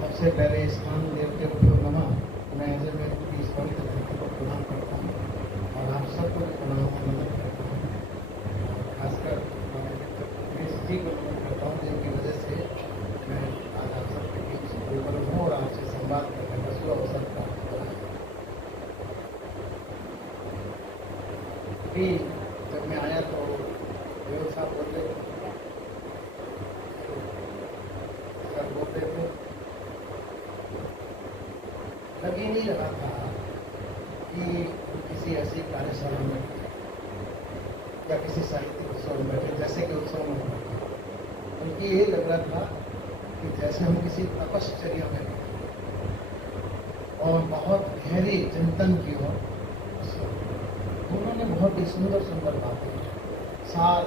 सबसे पहले स्थान देवते को नमः। मैं एजमेंट की इस पवित्र धरती को प्रणाम करता हूँ और आप सबको भी प्रणाम नमन करता हूँ। खासकर जी को नमन करता हूँ, जिनकी वजह से मैं आज आप सबके बीच रूबरू हूँ और आपसे संवाद करने का शुभ अवसर प्राप्त हुआ है। अभी जब मैं आया तो देव साहब बोल रहे थे लग ही नहीं रहा था कि किसी ऐसी कार्यशाला में या किसी साहित्यिक उत्सव में बैठे, जैसे कि उत्सव में बैठे, बल्कि ये लग रहा था कि जैसे हम किसी तपश्चर्या में और बहुत गहरी चिंतन की ओर। उन्होंने बहुत ही सुंदर सुंदर बातें, सार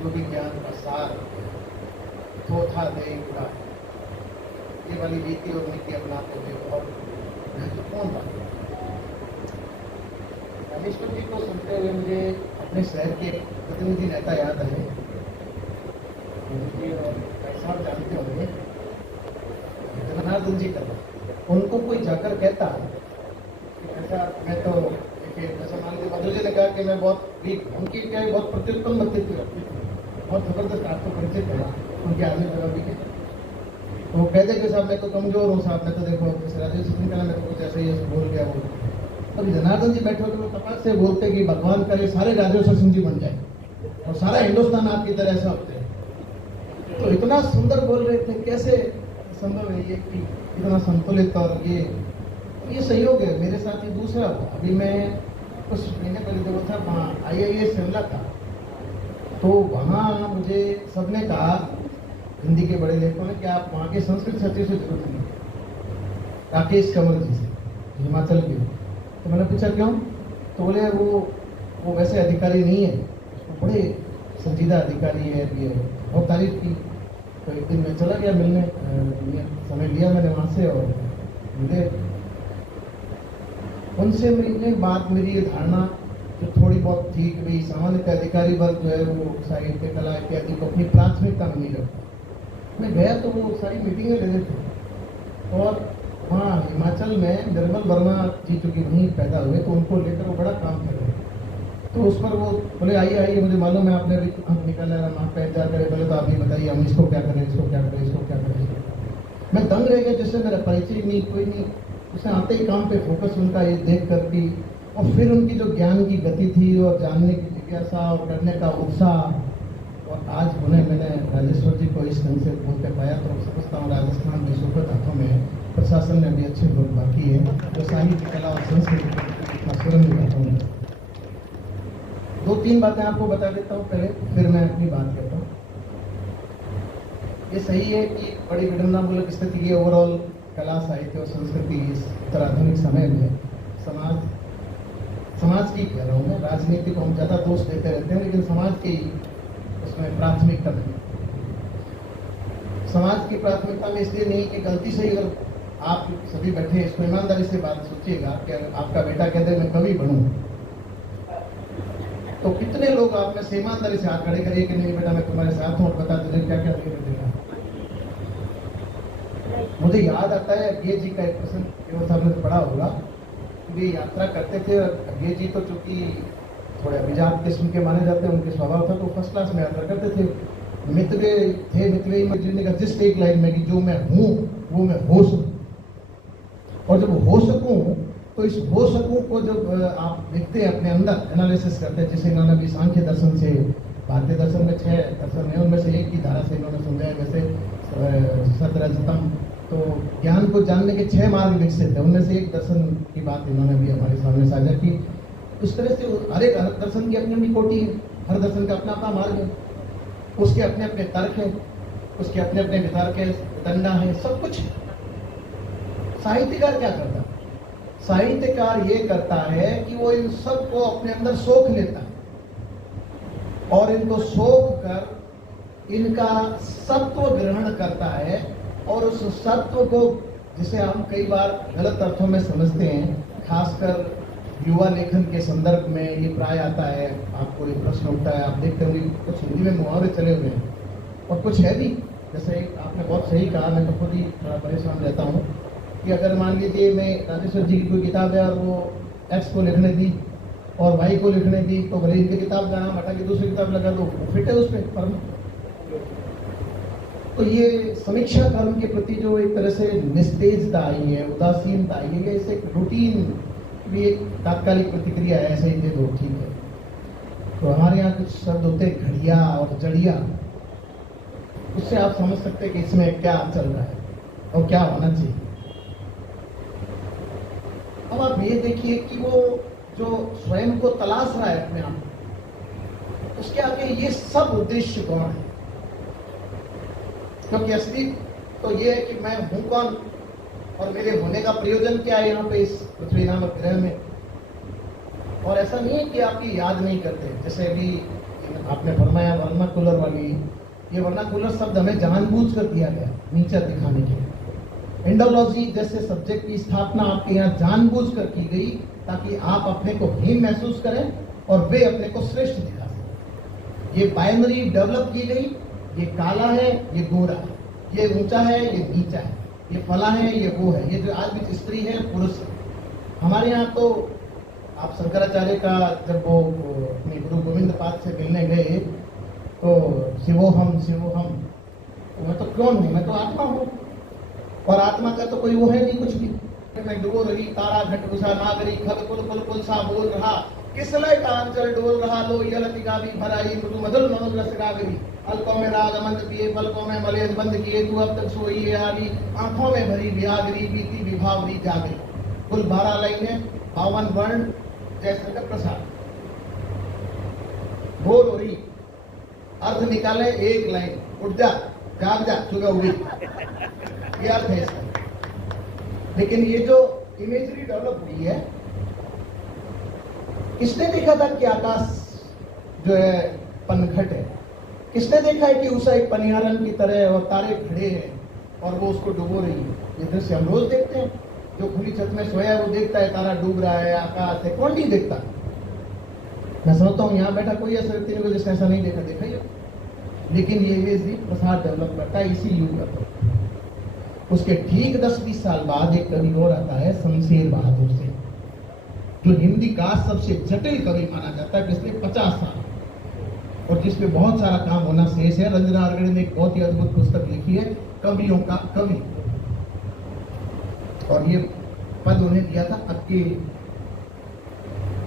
जो भी ज्ञान का सार थोथा दे उड़ा, ये वाली रीति और नीति अपनाते हुए बहुत महत्वपूर्ण बात है। रामेश्वर जी को सुनते हुए मुझे अपने शहर के प्रतिनिधि नेता याद आए, और साहब जानते होंगे जगन्नाथ जी का। उनको कोई जाकर कहता कि ऐसा, मैं तो देखिए जैसा मान लीजिए मधुर जी ने कहा कि मैं बहुत वीक, उनकी क्या बहुत प्रत्युत्पन्न व्यक्तित्व रखती थी, बहुत जबरदस्त आपको परिचित है उनके आदमी जवाबी के। तो कहते कि साहब मैं तो कमजोर हूँ साहब, मैं तो देखो जैसे राजेश सिंह मैं तो कुछ ऐसे ही बोल गया वो। अभी जनार्दन जी बैठे होते वो तपाक से बोलते कि भगवान करे सारे राजेश्वर सिंह जी बन जाए और सारा हिंदुस्तान आपकी तरह ऐसा होते हैं। तो इतना सुंदर बोल रहे थे, कैसे संभव है ये कि इतना संतुलित। और ये सहयोग है। मेरे साथ ही दूसरा, अभी मैं कुछ महीने पहले जब था वहाँ IIS शिमला था, तो वहाँ मुझे सबने कहा हिंदी के बड़े लेखकों ने कि आप वहाँ के संस्कृत सचिव से जरूर मिलिए, राकेश कंवर जी से, हिमाचल के। तो मैंने पूछा क्यों? तो बोले वो वैसे अधिकारी नहीं है, वो बड़े संजीदा अधिकारी है, ये बहुत तारीफ की। तो एक दिन मैं चला गया मिलने, समय लिया मैंने वहाँ से और मिले। उनसे मिलने बाद मेरी ये धारणा जो थोड़ी बहुत थी कि भाई सामान्य अधिकारी वर्ग जो है वो साहित्य कला इत्यादि को अपनी प्राथमिकता में नहीं रखता। मैं गया तो वो सारी मीटिंगें ले रहे थे और वहाँ हिमाचल में निर्मल वर्मा जी चूँकि वहीं पैदा हुए, तो उनको लेकर वो बड़ा काम कर रहे थे। तो उस पर वो बोले आइए मुझे मालूम है आपने अभी अंक निकाला है, हम पे इंतजार करें, बोले तो आप ही बताइए हम इसको क्या करें, इसको क्या करें, इसको क्या करें। मैं दंग रह गया, जिससे मेरा परिचय नहीं, कोई नहीं, उसने आते ही काम पे फोकस उनका ये देख कर की, और फिर उनकी जो ज्ञान की गति थी और जानने की जिज्ञासा और करने का उत्साह। और आज उन्हें मैंने राजेश्वर जी को इस ढंग से बोलते पाया, तो समझता हूँ राजस्थान के सुखद हाथों में, प्रशासन में भी अच्छे लोग बाकी है जो साहित्य कला और संस्कृति में। 2-3 बातें आपको बता देता हूँ पहले, फिर मैं अपनी बात करता हूँ। ये सही है कि बड़ी विडम्बनामूलक स्थिति की ओवरऑल कला साहित्य और संस्कृति इस उत्तर आधुनिक समय में समाज समाज की कह रहा हूँ मैं, राजनीति को हम ज़्यादा दोष देते रहते हैं, लेकिन समाज की उसमें प्राथमिकता नहीं। समाज की प्राथमिकता में इसलिए नहीं कि गलती से ही अगर आप सभी बैठे इसको ईमानदारी से बात सोचिएगा कि आपका बेटा कहते मैं कवि बनूं, तो कितने लोग आप में से ईमानदारी से हाथ खड़े करिए कि नहीं बेटा मैं तुम्हारे साथ हूँ, बता तुझे क्या क्या देगा। मुझे याद आता है अज्ञे जी का एक प्रसंग, केवल साहब ने तो पढ़ा होगा, वे यात्रा करते थे। अज्ञे जी तो चूंकि थोड़े अभिजात किस्म के माने जाते हैं, उनके स्वभाव था, तो फर्स्ट क्लास में यात्रा करते थे। मितवे थे, मितवे में जीने का जिस एक लाइन में कि जो मैं हूँ वो मैं हो सकूँ, और जब हो सकूँ तो इस हो सकूँ को जब आप देखते हैं अपने अंदर एनालिसिस करते हैं, जैसे इन्होंने भी सांख्य दर्शन से, भारतीय दर्शन में 6 दर्शन है, उनमें से एक की धारा से इन्होंने समझाया, जैसे सतरजतम, तो ज्ञान को जानने के 6 मार्ग विकसित है, उनमें से एक दर्शन की बात इन्होंने भी हमारे सामने साझा की। उस तरह से हर एक दर्शन की अपनी अपनी कोटि है, हर दर्शन का अपना अपना मार्ग है, उसके अपने अपने तर्क है, उसके अपने अपने वितर्क है, दंडा है, सब कुछ। साहित्यकार क्या करता है? साहित्यकार ये करता है कि वो इन सब को अपने अंदर सोख लेता है और इनको सोख कर इनका सत्व ग्रहण करता है, और उस सत्व को, जिसे हम कई बार गलत अर्थों में समझते हैं, खासकर युवा लेखन के संदर्भ में ये प्राय आता है, आपको एक प्रश्न उठता है, आप देखते होंगे कुछ हिंदी में मुहावरे चले हुए हैं और कुछ है भी। जैसे आपने बहुत सही कहा, मैं तो खुद ही थोड़ा परेशान रहता हूँ कि अगर मान लीजिए मैं राजेश्वर जी की कोई किताब है और वो एक्स को लिखने दी और वाई को लिखने दी, तो भले इनकी किताब का नाम हटा के दूसरी किताब लगा दो, फिट है उस पर। तो ये समीक्षा कर्म के प्रति जो एक तरह से निस्तेजता आई है, उदासीनता आई है, इसे एक रूटीन भी एक तात्कालिक प्रतिक्रिया है, ऐसे ही दे दो ठीक है। तो हमारे यहाँ कुछ शब्द होते हैं घड़िया और जड़िया, उससे आप समझ सकते हैं कि इसमें क्या चल रहा है और क्या होना चाहिए। अब आप ये देखिए कि वो जो स्वयं को तलाश रहा है अपने आप, उसके आगे ये सब उद्देश्य कौन है? क्योंकि असली तो ये है कि मैं हूं कौन और मेरे होने का प्रयोजन क्या है यहाँ पे इस पृथ्वी नामक ग्रह में। और ऐसा नहीं है कि आप ये याद नहीं करते, जैसे अभी आपने फरमाया वर्नाकुलर वाली, ये वर्नाकुलर शब्द हमें जानबूझ कर दिया गया नीचा दिखाने के लिए। इंडोलॉजी जैसे सब्जेक्ट की स्थापना आपके यहाँ जानबूझ कर की गई ताकि आप अपने को हीन महसूस करें और वे अपने को श्रेष्ठ दिखा सकें। ये बाइनरी डेवलप की गई, ये काला है, ये गोरा है, ये ऊंचा है, ये नीचा है, ये फला है, ये वो है, ये जो आज भी स्त्री है पुरुष है। हमारे यहाँ तो आप शंकराचार्य का जब वो अपने गुरु गोविंद पाद से मिलने गए तो शिवोहम शिवोहम, तो मैं तो कौन हूँ? मैं तो आत्मा हूँ, और आत्मा का तो कोई वो है नहीं कुछ भी। मैं डोल रही तारा घट घुसा नागरी खल कुल कुल कुल सा बोल रहा, किसलय का अंचल डोल रहा, लो यलति गावी भराई मृदु मधुर नवल रस गागरी, अल्पों में राग अमंद पिए पलकों में मलेज बंद किए, तू अब तक सोई है आली, आंखों में भरी व्यागरी बीती विभावरी जागरी। कुल 12 लाइनें, 52 वर्ण, जयशंकर प्रसाद। बोल हो रही, अर्थ निकाले एक लाइन, उठ जा जाग जा सुबह उगी, ये अर्थ है इसका। लेकिन ये जो इमेजरी डेवलप हुई है, किसने देखा था कि आकाश जो है पनघट है? किसने देखा है कि उषा एक पनियारन की तरह और तारे खड़े हैं और वो उसको डुबो रही है? ये दृश्य हम रोज देखते हैं। जो खुली छत में सोया है वो देखता है तारा डूब रहा है, आकाश है, कौन नहीं देखता? मैं समझता हूँ यहाँ बैठा कोई ऐसा व्यक्ति नहीं जिसने ऐसा नहीं देखा, देखा ही। लेकिन ये इसी प्रसाद डेवलप करता है, इसी युग का। उसके ठीक 10-20 साल बाद एक कवि और आता है शमशेर बहादुर से, जो हिंदी का सबसे जटिल कवि माना जाता है पिछले 50 साल, और जिसमें बहुत सारा काम होना शेष है। रंजना आर्गड़े ने एक बहुत ही अद्भुत पुस्तक लिखी है, कवियों का कवि, और ये पद उन्हें दिया था अक्के।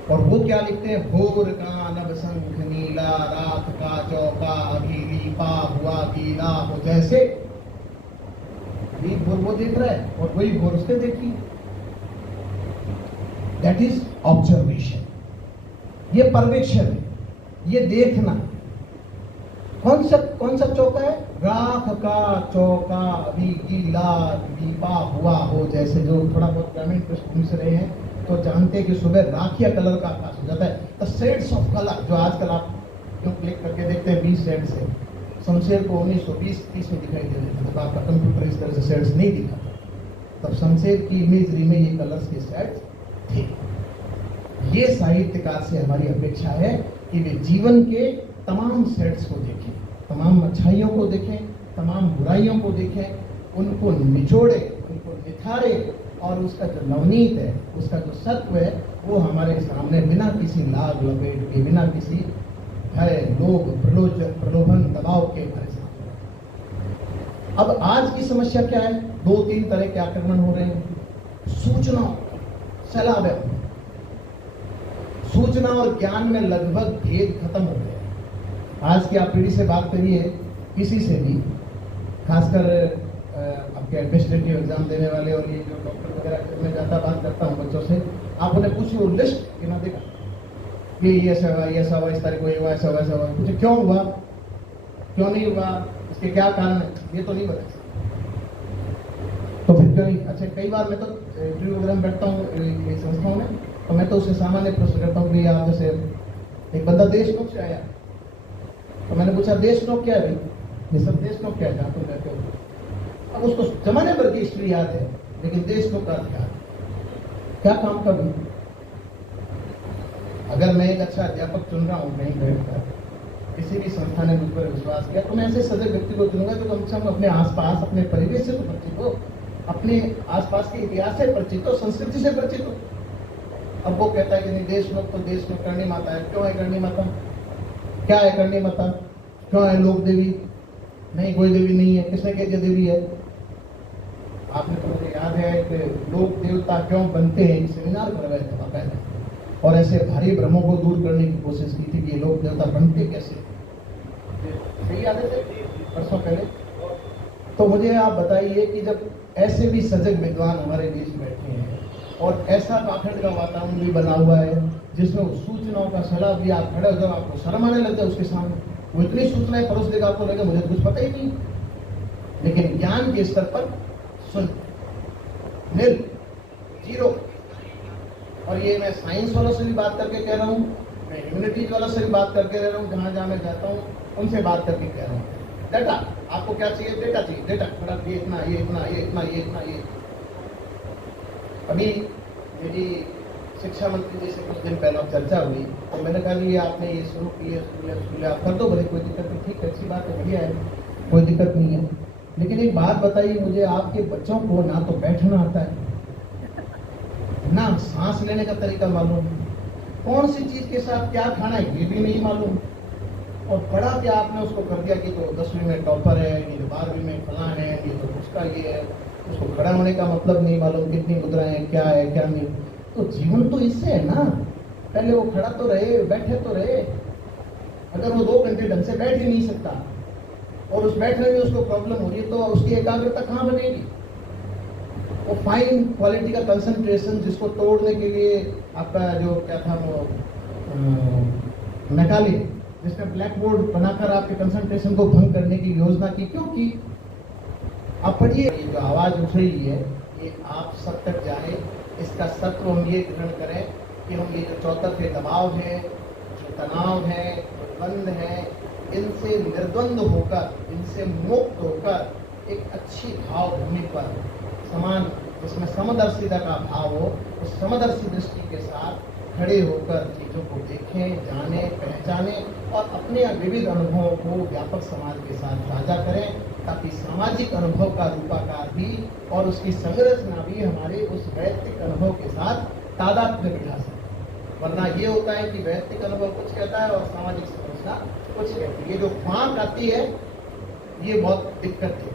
और वो क्या लिखते हैं? भोर का नभ शंख नीला, रात का चौका अभी लीपा हुआ गीला हो जैसे। एक भोर वो देख रहा है और वही भोर उसने देखी। दैट इज ऑब्जर्वेशन, ये पर्यवेक्षण है, ये देखना। कौन सा चौका है? राख का चौका अभी गीला लीपा हुआ हो जैसे। जो थोड़ा बहुत ग्रामीण पृष्ठभूमि से रहे हैं तो जानते हैं कि सुबह राखिया कलर का आकाश हो जाता है। द शेड्स ऑफ कलर जो आजकल आप क्यों क्लिक करके देखते हैं 20 शेड्स है, शमशेर को 1920-30 में दिखाई दे रहे थे, जब आपका कंप्यूटर इस तरह से शेड्स नहीं दिखा, तब शमशेर की इमेजरी में ये कलर्स के शेड्स थे। ये साहित्यकार से हमारी अपेक्षा है कि वे जीवन के तमाम शेड्स को देखें, तमाम अच्छाइयों को देखें, तमाम बुराइयों को देखें, उनको निचोड़े, उनको निखारे और उसका जो नवनीत है, उसका जो सत्व है, वो हमारे सामने बिना किसी लाग लपेट के, बिना किसी भय, लोभ, प्रलोभन, दबाव के हमारे सामने। अब आज की समस्या क्या है? 2-3 तरह के आक्रमण हो रहे हैं। सूचना, सैलाब है, सूचना और ज्ञान में लगभग भेद खत्म हो गया। आज की आप पीढ़ी से बात करिए, किसी से भी, खासकर आपके एडमिनिस्ट्रेटिव एग्जाम देने वाले और ये जो डॉक्टर वगैरह मैं जाता बात करता हूँ बच्चों से, आप उन्हें पूछिए, लिस्ट गिना देगा कि ये ऐसा हुआ, इस तारीख को ये हुआ, ऐसा हुआ, ऐसा हुआ। पूछे क्यों हुआ, क्यों नहीं हुआ, इसके क्या कारण है, ये तो नहीं बता सकते। तो फिर क्यों नहीं? अच्छा, कई बार मैं तो इंटरव्यू वगैरह में बैठता हूँ संस्थाओं में, तो मैं तो उससे सामान्य प्रश्न करता हूँ कि आप जैसे एक बंदा देशनोक से आया, तो मैंने पूछा देशनोक क्या है भाई? ये सब देशनोक क्या है जहाँ तुम रहते हो? अब उसको जमाने भर की हिस्ट्री याद है, लेकिन देशनोक का क्या काम कर दूँ? अगर मैं एक अच्छा अध्यापक चुन रहा हूँ कहीं बैठकर, किसी भी संस्था ने मुझ पर विश्वास किया, तो मैं ऐसे सजग व्यक्ति को चुनूंगा जो कम से कम अपने आसपास, अपने परिवेश से तो परिचित हो, अपने आसपास के इतिहास से परिचित हो, संस्कृति से परिचित हो। अब वो कहता है कि नहीं देशमुख तो देशमुख करणी माता है। क्यों है करणी माता? क्या है करणी माता? क्यों है लोक देवी? नहीं, कोई देवी नहीं है। किसने कह दिया देवी है? आपने तो मुझे याद है कि लोक देवता क्यों बनते हैं, सेमिनार करवाए थे बाकायदा, और ऐसे भारी भ्रमों को दूर करने की कोशिश की थी कि ये लोक देवता बनते कैसे। सही याद है परसों पहले। तो मुझे आप बताइए कि जब ऐसे भी सजग विद्वान हमारे बीच बैठे हैं और ऐसा पाखंड का वातावरण भी बना हुआ है जिसमें सूचनाओं का सलाह भी, आप खड़े हो जाओ, आपको शर्म आने लगता है उसके सामने। वो इतनी सूचनाएं परोस देगा, आपको लगेगा मुझे कुछ पता ही नहीं। लेकिन ज्ञान के स्तर पर सुन, नील, जीरो। और ये मैं साइंस वालों से भी बात करके कह रहा हूँ, मैं ह्यूमैनिटीज वालों से भी बात करके रह रहा हूँ, जहाँ जहाँ मैं जाता हूँ उनसे बात करके कह रहा हूँ। डेटा, आपको क्या चाहिए? डेटा चाहिए, डेटा। मतलब ये इतना, ये इतना, ये इतना, ये इतना, ये। अभी मेरी शिक्षा मंत्री जी से कुछ दिन पहले चर्चा हुई, तो मैंने कहा कि आपने ये शुरू किए, स्कूल आप कर दो, भले कोई दिक्कत नहीं, ठीक है, अच्छी बात है, बढ़िया है, कोई दिक्कत नहीं है। लेकिन एक बात बताइए मुझे, आपके बच्चों को ना तो बैठना आता है, ना सांस लेने का तरीका मालूम, कौन सी चीज के साथ क्या खाना है ये भी नहीं मालूम, और बड़ा क्या आपने उसको कर दिया कि तो 10वीं में टॉपर है, ये तो 12वीं में फलां है, ये तो उसका ये है, उसको खड़ा होने का मतलब नहीं मालूम, कितनी मुद्राएं हैं, क्या है क्या नहीं। तो जीवन तो इससे है ना, पहले वो खड़ा तो रहे, बैठे तो रहे। अगर वो 2 घंटे ढंग से बैठ ही नहीं सकता और उस बैठने में उसको प्रॉब्लम हो रही है, तो उसकी एकाग्रता कहाँ बनेगी? वो फाइन क्वालिटी का कंसंट्रेशन जिसको तोड़ने के लिए आपका जो क्या था वो मैकाले, जिसने ब्लैक बोर्ड बनाकर आपके कंसंट्रेशन को भंग करने की योजना की, क्योंकि आप पढ़िए, ये जो आवाज उठ रही है ये आप सब तक जाए, इसका सत्व हम ये ग्रहण करें कि हम ये जो चौतरफे दबाव है, जो तनाव है, जो द्वंद है, इनसे निर्द्वंद होकर, इनसे मुक्त होकर एक अच्छी भाव भूमि पर समान, जिसमें समदर्शिता का भाव हो, उस समदर्शी दृष्टि के साथ खड़े होकर चीज़ों को देखें, जाने, पहचाने और अपने विविध अनुभवों को व्यापक समाज के साथ साझा करें, ताकि सामाजिक अनुभव का रूपाकार भी और उसकी संरचना भी हमारे उस वैयक्तिक अनुभव के साथ तादात्म्य बिठा सके। वरना ये होता है कि वैयक्तिक अनुभव कुछ कहता है और सामाजिक संरचना कुछ कहती है। ये जो फांक आती है ये बहुत दिक्कत है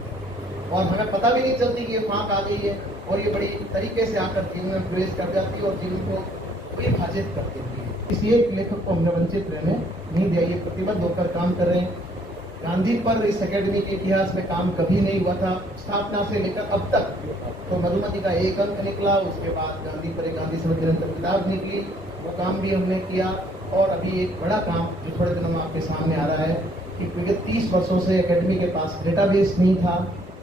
और हमें पता भी नहीं चलती कि ये फांक आ गई है, और ये बड़ी तरीके से आकर जीवन में प्रवेश कर जाती है और जीवन को विभाजित कर देती है। किसी एक लेखक को हमने वंचित रहने नहीं दिया, ये प्रतिबद्ध होकर काम कर रहे हैं। गांधी पर इस एकेडमी के इतिहास में काम कभी नहीं हुआ था, स्थापना से लेकर अब तक। तो मधुमती का 1 अंक निकला, उसके बाद गांधी पर एक गांधी समझ निरंतर किताब निकली, वो काम भी हमने किया। और अभी एक बड़ा काम जो थोड़े दिनों में आपके सामने आ रहा है कि विगत 30 वर्षों से एकेडमी के पास डेटाबेस नहीं था,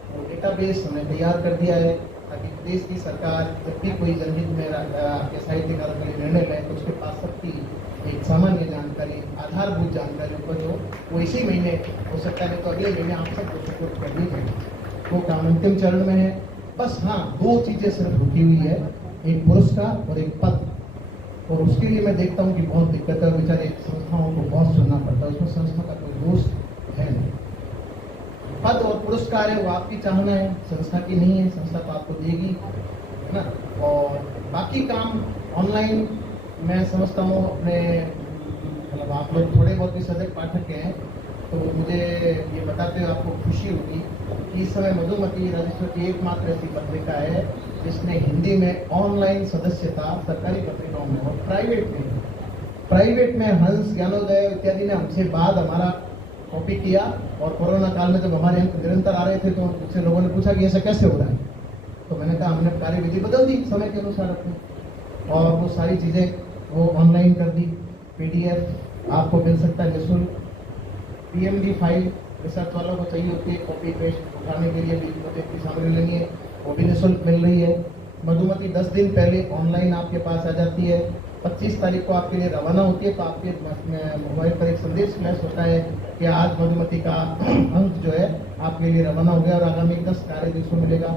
वो डेटाबेस हमने तैयार कर दिया है। ताकि प्रदेश की सरकार जब भी कोई जनहित में आपके साहित्यकारों के लिए निर्णय लें तो उसके पास सबकी एक सामान्य जानकारी, आधारभूत जानकारी उपलब्ध हो। वो इसी महीने हो सकता है तो अगले महीने आप सबको सपोर्ट करनी है। वो काम अंतिम चरण में है। बस हाँ, 2 चीज़ें सिर्फ रुकी हुई है, एक पुरस्कार और एक पद। और उसके लिए मैं देखता हूँ कि बहुत दिक्कत है, बेचारे संस्थाओं को बहुत सुनना पड़ता है, उसमें संस्था का कोई दोष है नहीं। पद और पुरस्कार है वो आपकी चाहना है, संस्था की नहीं है, संस्था तो आपको देगी, है ना। और बाकी काम ऑनलाइन मैं समझता हूँ अपने, मतलब आप लोग थोड़े बहुत भी सजग पाठक हैं तो मुझे ये बताते हुए आपको खुशी होगी कि इस समय मधुमती राजेश्वर की एकमात्र ऐसी पत्रिका है जिसने हिंदी में ऑनलाइन सदस्यता सरकारी पत्रिकाओं में और प्राइवेट में हंस, ज्ञानोदय इत्यादि ने हमसे बाद हमारा कॉपी किया। और कोरोना काल में जब हमारे अंक निरंतर आ रहे थे तो मुझसे लोगों ने पूछा कि ऐसा कैसे हो रहा है, तो मैंने कहा हमने कार्यविधि बदल दी समय के अनुसार अपनी, और वो सारी चीज़ें वो ऑनलाइन कर दी। PDF आपको मिल सकता है निःशुल्क। PMD फाइल रिसर्च वालों को चाहिए होती है, कॉपी पेस्ट उठाने के लिए भी की सामग्री लेनी है, वो भी निःशुल्क मिल रही है। मधुमती 10 दिन पहले ऑनलाइन आपके पास आ जाती है। 25 तारीख को आपके लिए रवाना होती है तो आपके मोबाइल पर एक संदेश फ्लैश होता है कि आज मधुमती का अंक जो है आपके लिए रवाना हो गया और आगामी 10 कार्य दिवसों मिलेगा।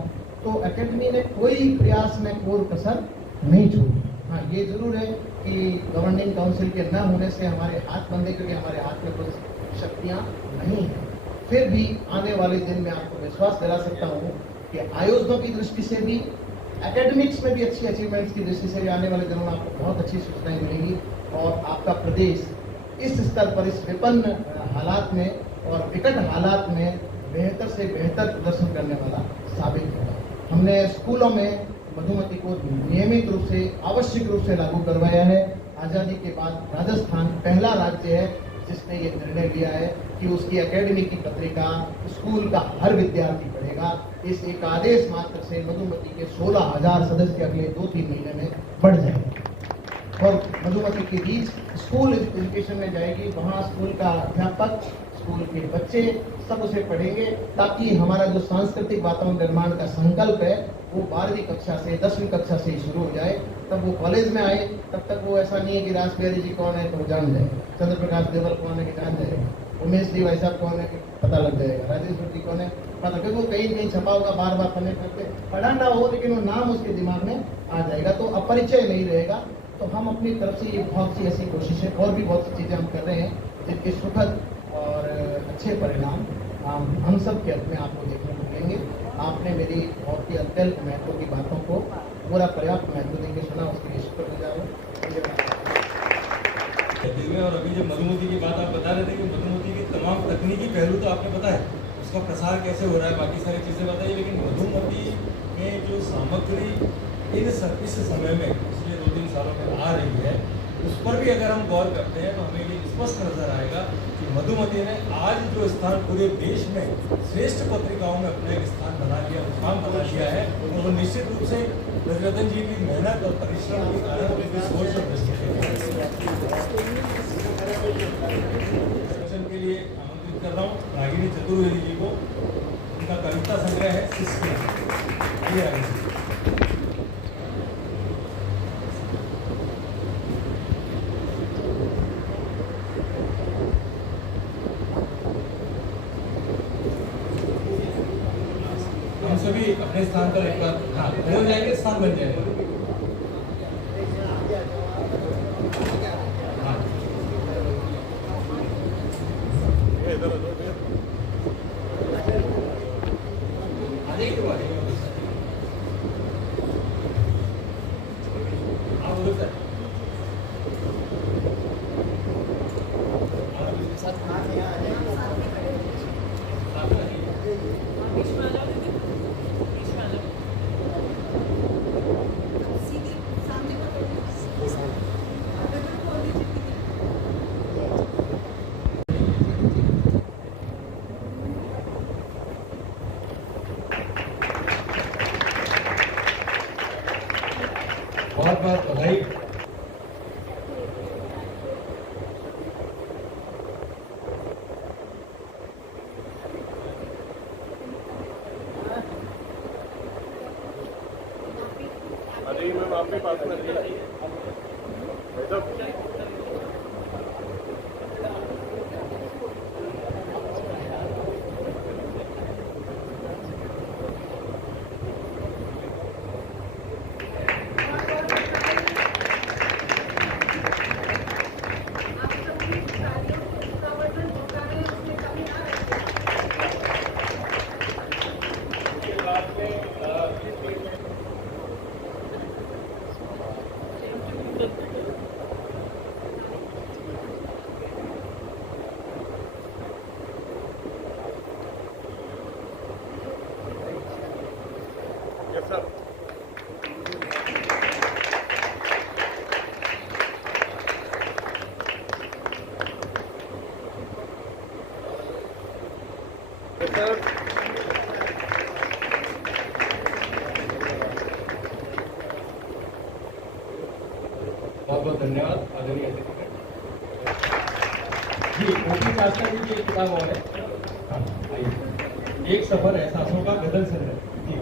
तो अकेडमी ने कोई प्रयास में कोई कसर नहीं छोड़ी। हाँ, ये जरूर है कि गवर्निंग काउंसिल के न होने से हमारे हाथ बंधे, क्योंकि हमारे हाथ में कुछ शक्तियाँ नहीं हैं। फिर भी आने वाले दिन में आपको विश्वास दिला सकता हूँ कि आयोजनों की दृष्टि से भी, एकेडमिक्स में भी अच्छी अचीवमेंट्स की दृष्टि से भी आने वाले दिनों में आपको बहुत अच्छी सूचनाएं मिलेंगी और आपका प्रदेश इस स्तर पर, इस विपन्न हालात में और विकट हालात में बेहतर से बेहतर प्रदर्शन करने वाला साबित होगा। हमने स्कूलों में मधुमती को नियमित रूप से, आवश्यक रूप से लागू करवाया है। आज़ादी के बाद राजस्थान पहला राज्य है जिसने ये निर्णय लिया है कि उसकी एकेडमी की पत्रिका स्कूल का हर विद्यार्थी पढ़ेगा। इस एक आदेश मात्र से मधुमती के 16,000 सदस्य अगले 2-3 महीने में बढ़ जाएंगे और मधुमती के बीच स्कूल एजुकेशन में जाएगी। वहाँ स्कूल का अध्यापक, स्कूल के बच्चे सब उसे पढ़ेंगे ताकि हमारा जो सांस्कृतिक वातावरण निर्माण का संकल्प है वो 12वीं कक्षा से 10वीं कक्षा से ही शुरू हो जाए। तब वो कॉलेज में आए तब तक वो ऐसा नहीं है कि रास बिहारी जी कौन है तो वो जान जाए, चंद्र प्रकाश देवल कौन है कि जान जाएगा, उमेश जी भाई साहब कौन है कि पता लग जाएगा, राजेश्वर जी कौन है पता, क्योंकि वो कहीं कहीं छपा होगा, बार बार पढ़ने पढ़ते पढ़ा ना हो लेकिन वो नाम उसके दिमाग में आ जाएगा, तो अपरिचय नहीं रहेगा। तो हम अपनी तरफ से ये बहुत सी ऐसी कोशिशें और भी बहुत सी चीज़ें हम कर रहे हैं जिनके सुखद और अच्छे परिणाम हम सब के अंत में आपको देखने को मिलेंगे। आपने मेरी बहुत ही अत्यंत महत्व की बातों को पूरा पर्याप्त महत्व देकर सुना, उसके लिए शुक्रगुजार हूँ। और अभी जब मधुमती की बात आप बता रहे थे कि मधुमती के तमाम तकनीकी पहलू तो आपने बताया, उसका प्रसार कैसे हो रहा है, बाकी सारी चीज़ें बताइए, लेकिन मधुमती में जो सामग्री इस समय में पिछले 2-3 सालों में आ रही है उस पर भी अगर हम गौर करते हैं तो हमें ये स्पष्ट नजर आएगा कि मधुमती ने आज जो स्थान पूरे देश में श्रेष्ठ पत्रिकाओं में अपना एक स्थान बना लिया, मुकाम बना लिया है, और वो निश्चित रूप से रविरतन जी की मेहनत और परिश्रम के कारण उनकी सोच और दृष्टि के लिए आमंत्रित कर रहा हूँ रागिनी चतुर्वेदी जी को। उनका कविता संग्रह है शिष्य। सभी अपने स्थान पर एक बार हो जाएंगे, स्थान बन जाएगा। आइए मैम, आप भी पास में रहिए। Yes sir. Yes sir. बहुत बहुत धन्यवाद आदरणीय अतिथि जी। ओपी मास्टर जी की एक किताब और है, हाँ, आइए। एक सफर एहसासों का गजल संग्रह जी।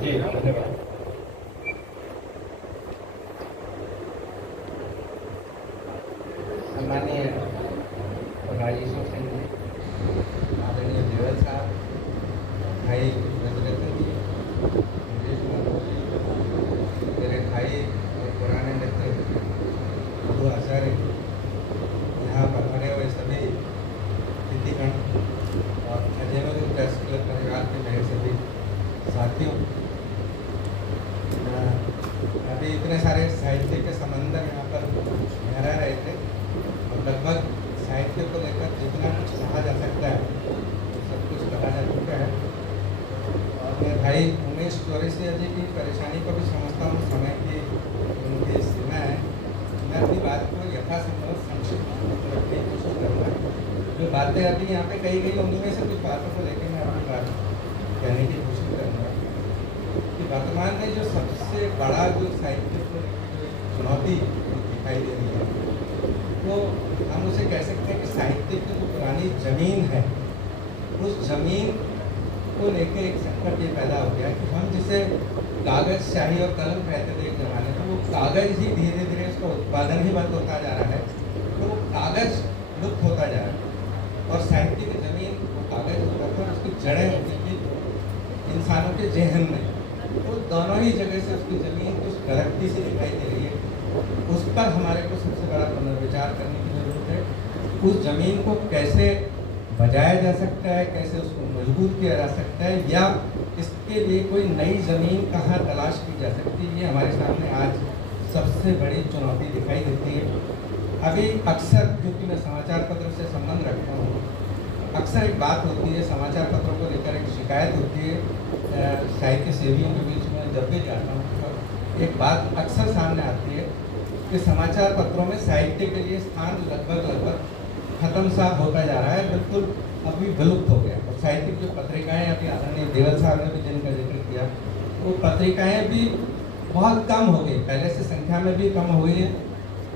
जी धन्यवाद। सम्मानीय राजेश्वर सिंह जी, आदरणीय देवल साहब, भाई रजरतन जी, मुकेश मधु जी, मेरे भाई और पुराने मित्र मधु आचार्य, यहाँ पर आने हुए सभी अतिथिगण और अजय मधु प्रेस क्लब परिवार के मेरे सभी साथियों, अभी इतने सारे साहित्य के समंदर यहाँ पर लहरा रहे थे और लगभग साहित्य को लेकर जितना कुछ कहा जा सकता है तो सब कुछ कहा जा चुका है। और मैं भाई उमेश चौरसिया जी की परेशानी को भी समझता हूँ, समय की उनकी सीमा है। मैं अपनी बात को यथासंभव संक्षिप्त रखने की कोशिश करूँगा। जो बातें अभी यहाँ पे कही गई उनमें से कुछ बातों को लेकर मैं अपनी बात कहने की कोशिश करूँगा कि वर्तमान में जो सबसे बड़ा जो साहित्य को चुनौती दिखाई दे रही है वो हम उसे कह सकते हैं कि साहित्य की जो पुरानी जमीन है उस जमीन को लेके एक संकट ये पैदा हो गया कि हम जिसे कागज, स्याही और कलम कहते थे एक जमाने में, वो कागज ही धीरे धीरे उसका उत्पादन ही बंद होता जा रहा है, तो वो कागज लुप्त होता जा रहा है और साहित्य की जमीन वो कागज होता था, उसकी जड़ें होती थी इंसानों के जहन में, वो दोनों ही जगह से उसकी जमीन कुछ गलती सी दिखाई दे रही है। उस पर हमारे को सबसे बड़ा पुनर्विचार करने की जरूरत है। उस जमीन को कैसे बजाया जा सकता है, कैसे उसको मजबूत किया जा सकता है, या इसके लिए कोई नई ज़मीन कहाँ तलाश की जा सकती है, ये हमारे सामने आज सबसे बड़ी चुनौती दिखाई देती है। अभी अक्सर, क्योंकि मैं समाचार पत्र से संबंध रखता हूँ, अक्सर एक बात होती है, समाचार पत्रों को लेकर एक शिकायत होती है साहित्य सेवियों के बीच में। जब भी जाता हूँ तो एक बात अक्सर सामने आती है कि समाचार पत्रों में साहित्य के लिए स्थान लगभग खत्म सा होता जा रहा है, बिल्कुल अभी विलुप्त हो गया। और साहित्यिक जो पत्रिकाएं, अभी आदरणीय देवल साहब ने भी जिनका जिक्र किया, वो पत्रिकाएं भी बहुत कम हो गई, पहले से संख्या में भी कम हो गई है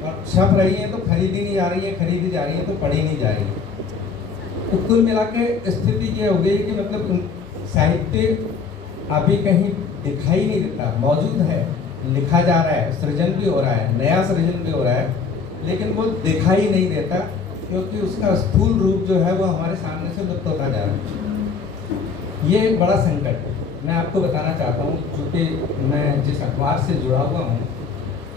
और छप रही हैं तो खरीदी नहीं जा रही है, खरीदी जा रही है तो पढ़ी नहीं जा रही है। तो कुल मिला के स्थिति ये हो गई कि मतलब साहित्य अभी कहीं दिखाई नहीं देता, मौजूद है, लिखा जा रहा है, सृजन भी हो रहा है, नया सृजन भी हो रहा है, लेकिन वो दिखाई नहीं देता क्योंकि उसका स्थूल रूप जो है वो हमारे सामने से लुप्त होता जा रहा है। ये एक बड़ा संकट है। मैं आपको बताना चाहता हूँ, क्योंकि मैं जिस अखबार से जुड़ा हुआ हूँ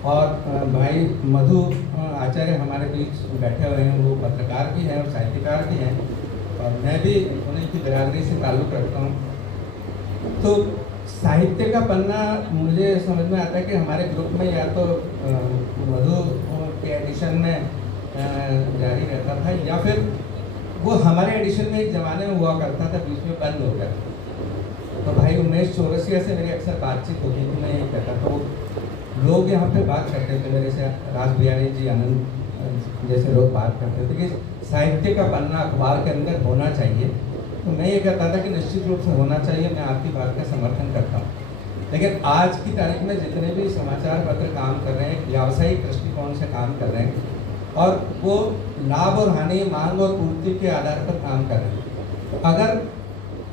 और भाई मधु आचार्य हमारे बीच बैठे हुए हैं, वो पत्रकार भी हैं और साहित्यकार भी हैं और मैं भी उन्हीं की बिरादरी से ताल्लुक़ रखता हूँ। तो साहित्य का पन्ना मुझे समझ में आता है कि हमारे ग्रुप में या तो मधु के एडिशन में जारी रहता था या फिर वो हमारे एडिशन में एक ज़माने में हुआ करता था, बीच में बंद हो गया। तो भाई उमेश चौरसिया से मेरी अक्सर बातचीत होती थी, मैं ये कहता था, वो लोग यहाँ पे बात करते थे मेरे से, राज बिहारी जी, आनंद जैसे लोग बात करते थे कि साहित्य का पन्ना अखबार के अंदर होना चाहिए। तो मैं ये कहता था कि निश्चित रूप से होना चाहिए, मैं आपकी बात का समर्थन करता हूँ। लेकिन आज की तारीख में जितने भी समाचार पत्र काम कर रहे हैं व्यावसायिक दृष्टिकोण से काम कर रहे हैं और वो लाभ और हानि, मांग और पूर्ति के आधार पर काम कर रहे हैं। अगर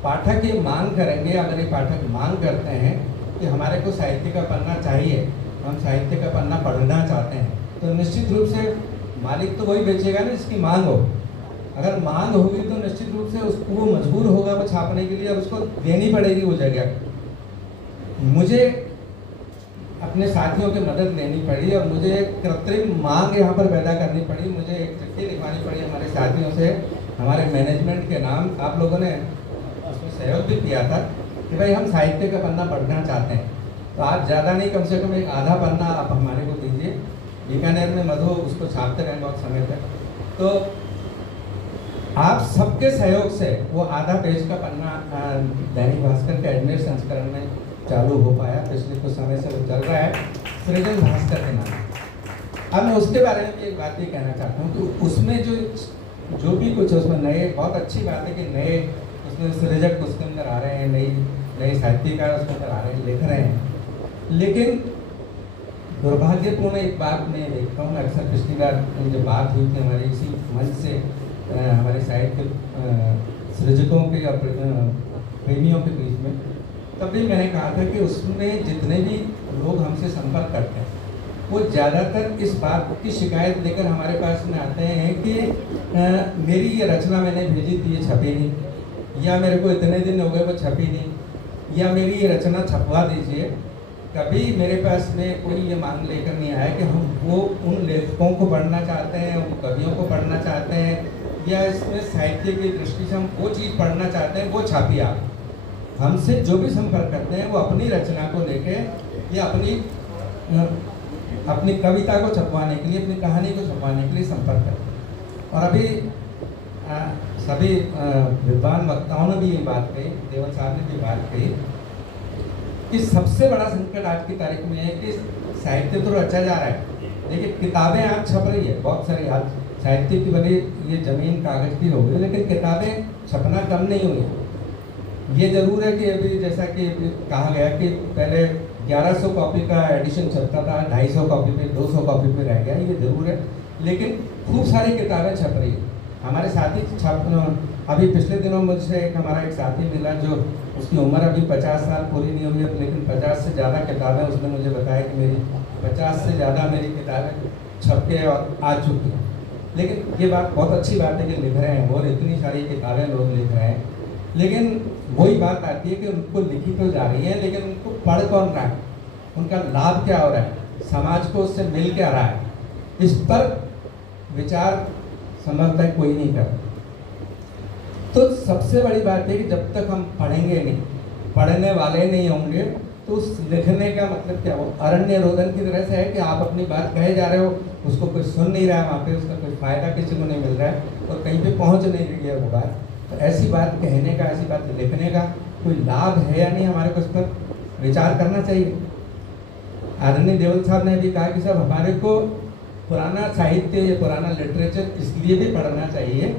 पाठक ये मांग करेंगे, अगर ये पाठक मांग करते हैं कि हमारे को साहित्य का पन्ना चाहिए, हम साहित्य का पन्ना पढ़ना चाहते हैं, तो निश्चित रूप से मालिक तो वही बेचेगा ना जिसकी मांग हो। अगर मांग होगी तो निश्चित रूप से उसको वो मजबूर होगा वो छापने के लिए और उसको देनी पड़ेगी वो जगह। मुझे अपने साथियों की मदद लेनी पड़ी और मुझे एक कृत्रिम मांग यहाँ पर पैदा करनी पड़ी। मुझे एक चिट्ठी लिखवानी पड़ी हमारे साथियों से, हमारे मैनेजमेंट के नाम। आप लोगों ने उसमें सहयोग भी किया था कि भाई हम साहित्य का पन्ना पढ़ना चाहते हैं, तो आप ज़्यादा नहीं, कम से कम एक आधा पन्ना आप हमारे को दीजिए। बीकानेर में मधु उसको छापते रहे बहुत समय तक, तो आप सबके सहयोग से वो आधा पेज का पन्ना दैनिक भास्कर के एडमिट संस्करण में चालू हो पाया। पिछले कुछ समय से वो चल रहा है सृजन भास्कर के नाम। अब मैं उसके बारे में एक बात ये कहना चाहता हूँ कि उसमें जो भी कुछ उसमें नए, बहुत अच्छी बात है कि नए उसमें सृजक उसके अंदर आ रहे हैं, नए साहित्यकार उसके अंदर आ रहे हैं, लिख रहे हैं। लेकिन दुर्भाग्यपूर्ण एक बात मैं देखता हूँ, अक्सर पिछली बार जो बात हुई थी हमारी इसी मंच से हमारे साहित्य सृजकों के और प्रेमियों के बीच में, तब भी मैंने कहा था कि उसमें जितने भी लोग हमसे संपर्क करते हैं वो ज़्यादातर इस बात की शिकायत लेकर हमारे पास में आते हैं कि मेरी ये रचना मैंने भेजी थी, ये छपी नहीं, या मेरे को इतने दिन हो गए वो छपी नहीं, या मेरी ये रचना छपवा दीजिए। कभी मेरे पास में कोई ये मांग लेकर नहीं आया कि हम वो उन लेखकों को पढ़ना चाहते हैं, उन कवियों को पढ़ना चाहते हैं, या इसमें साहित्य की दृष्टि से हम वो चीज़ पढ़ना चाहते हैं, वो छापिए आप। हमसे जो भी संपर्क करते हैं वो अपनी रचना को लेके या अपनी कविता को छपवाने के लिए, अपनी कहानी को छपवाने के लिए संपर्क करते हैं। और अभी सभी विद्वान वक्ताओं ने भी ये बात कही, देवल साहब ने भी बात कही कि सबसे बड़ा संकट आज की तारीख में है कि साहित्य तो रचा जा रहा है, लेकिन किताबें आज छप रही है बहुत सारी। आज साहित्य की भले ये जमीन कागज की हो गई, लेकिन किताबें छपना कम नहीं हुई। ये जरूर है कि अभी जैसा कि कहा गया कि पहले 1100 कॉपी का एडिशन चलता था, 250 कॉपी पे, 200 कॉपी पे रह गया, ये जरूर है। लेकिन खूब सारी किताबें छप रही है। हमारे साथी अभी पिछले दिनों मुझसे एक हमारा एक साथी मिला जो उसकी उम्र अभी 50 साल पूरी नहीं हुई है, लेकिन 50 से ज़्यादा किताबें, उसने मुझे बताया कि मेरी 50 से ज़्यादा मेरी किताबें छप के और आ चुकी हैं। लेकिन ये बात बहुत अच्छी बात है कि लिख रहे हैं और इतनी सारी किताबें लोग लिख रहे हैं, लेकिन वही बात आती है कि उनको लिखी तो जा रही है, लेकिन उनको पढ़ कौन रहा है, उनका लाभ क्या हो रहा है, समाज को उससे मिल क्या रहा है, इस पर विचार संभवतः कोई नहीं कर। तो सबसे बड़ी बात है कि जब तक हम पढ़ेंगे नहीं, पढ़ने वाले नहीं होंगे, तो उस लिखने का मतलब क्या हो, अरण्य रोदन की तरह से है कि आप अपनी बात कहे जा रहे हो, उसको कोई सुन नहीं रहा है, वहाँ पे उसका कोई फायदा किसी को नहीं मिल रहा है और कहीं पे पहुँच नहीं रही है वो बात। तो ऐसी बात कहने का, ऐसी बात लिखने का कोई लाभ है या नहीं, हमारे को उस पर विचार करना चाहिए। आदरणीय देवल साहब ने भी कहा कि साहब हमारे को पुराना साहित्य या पुराना लिटरेचर इसलिए भी पढ़ना चाहिए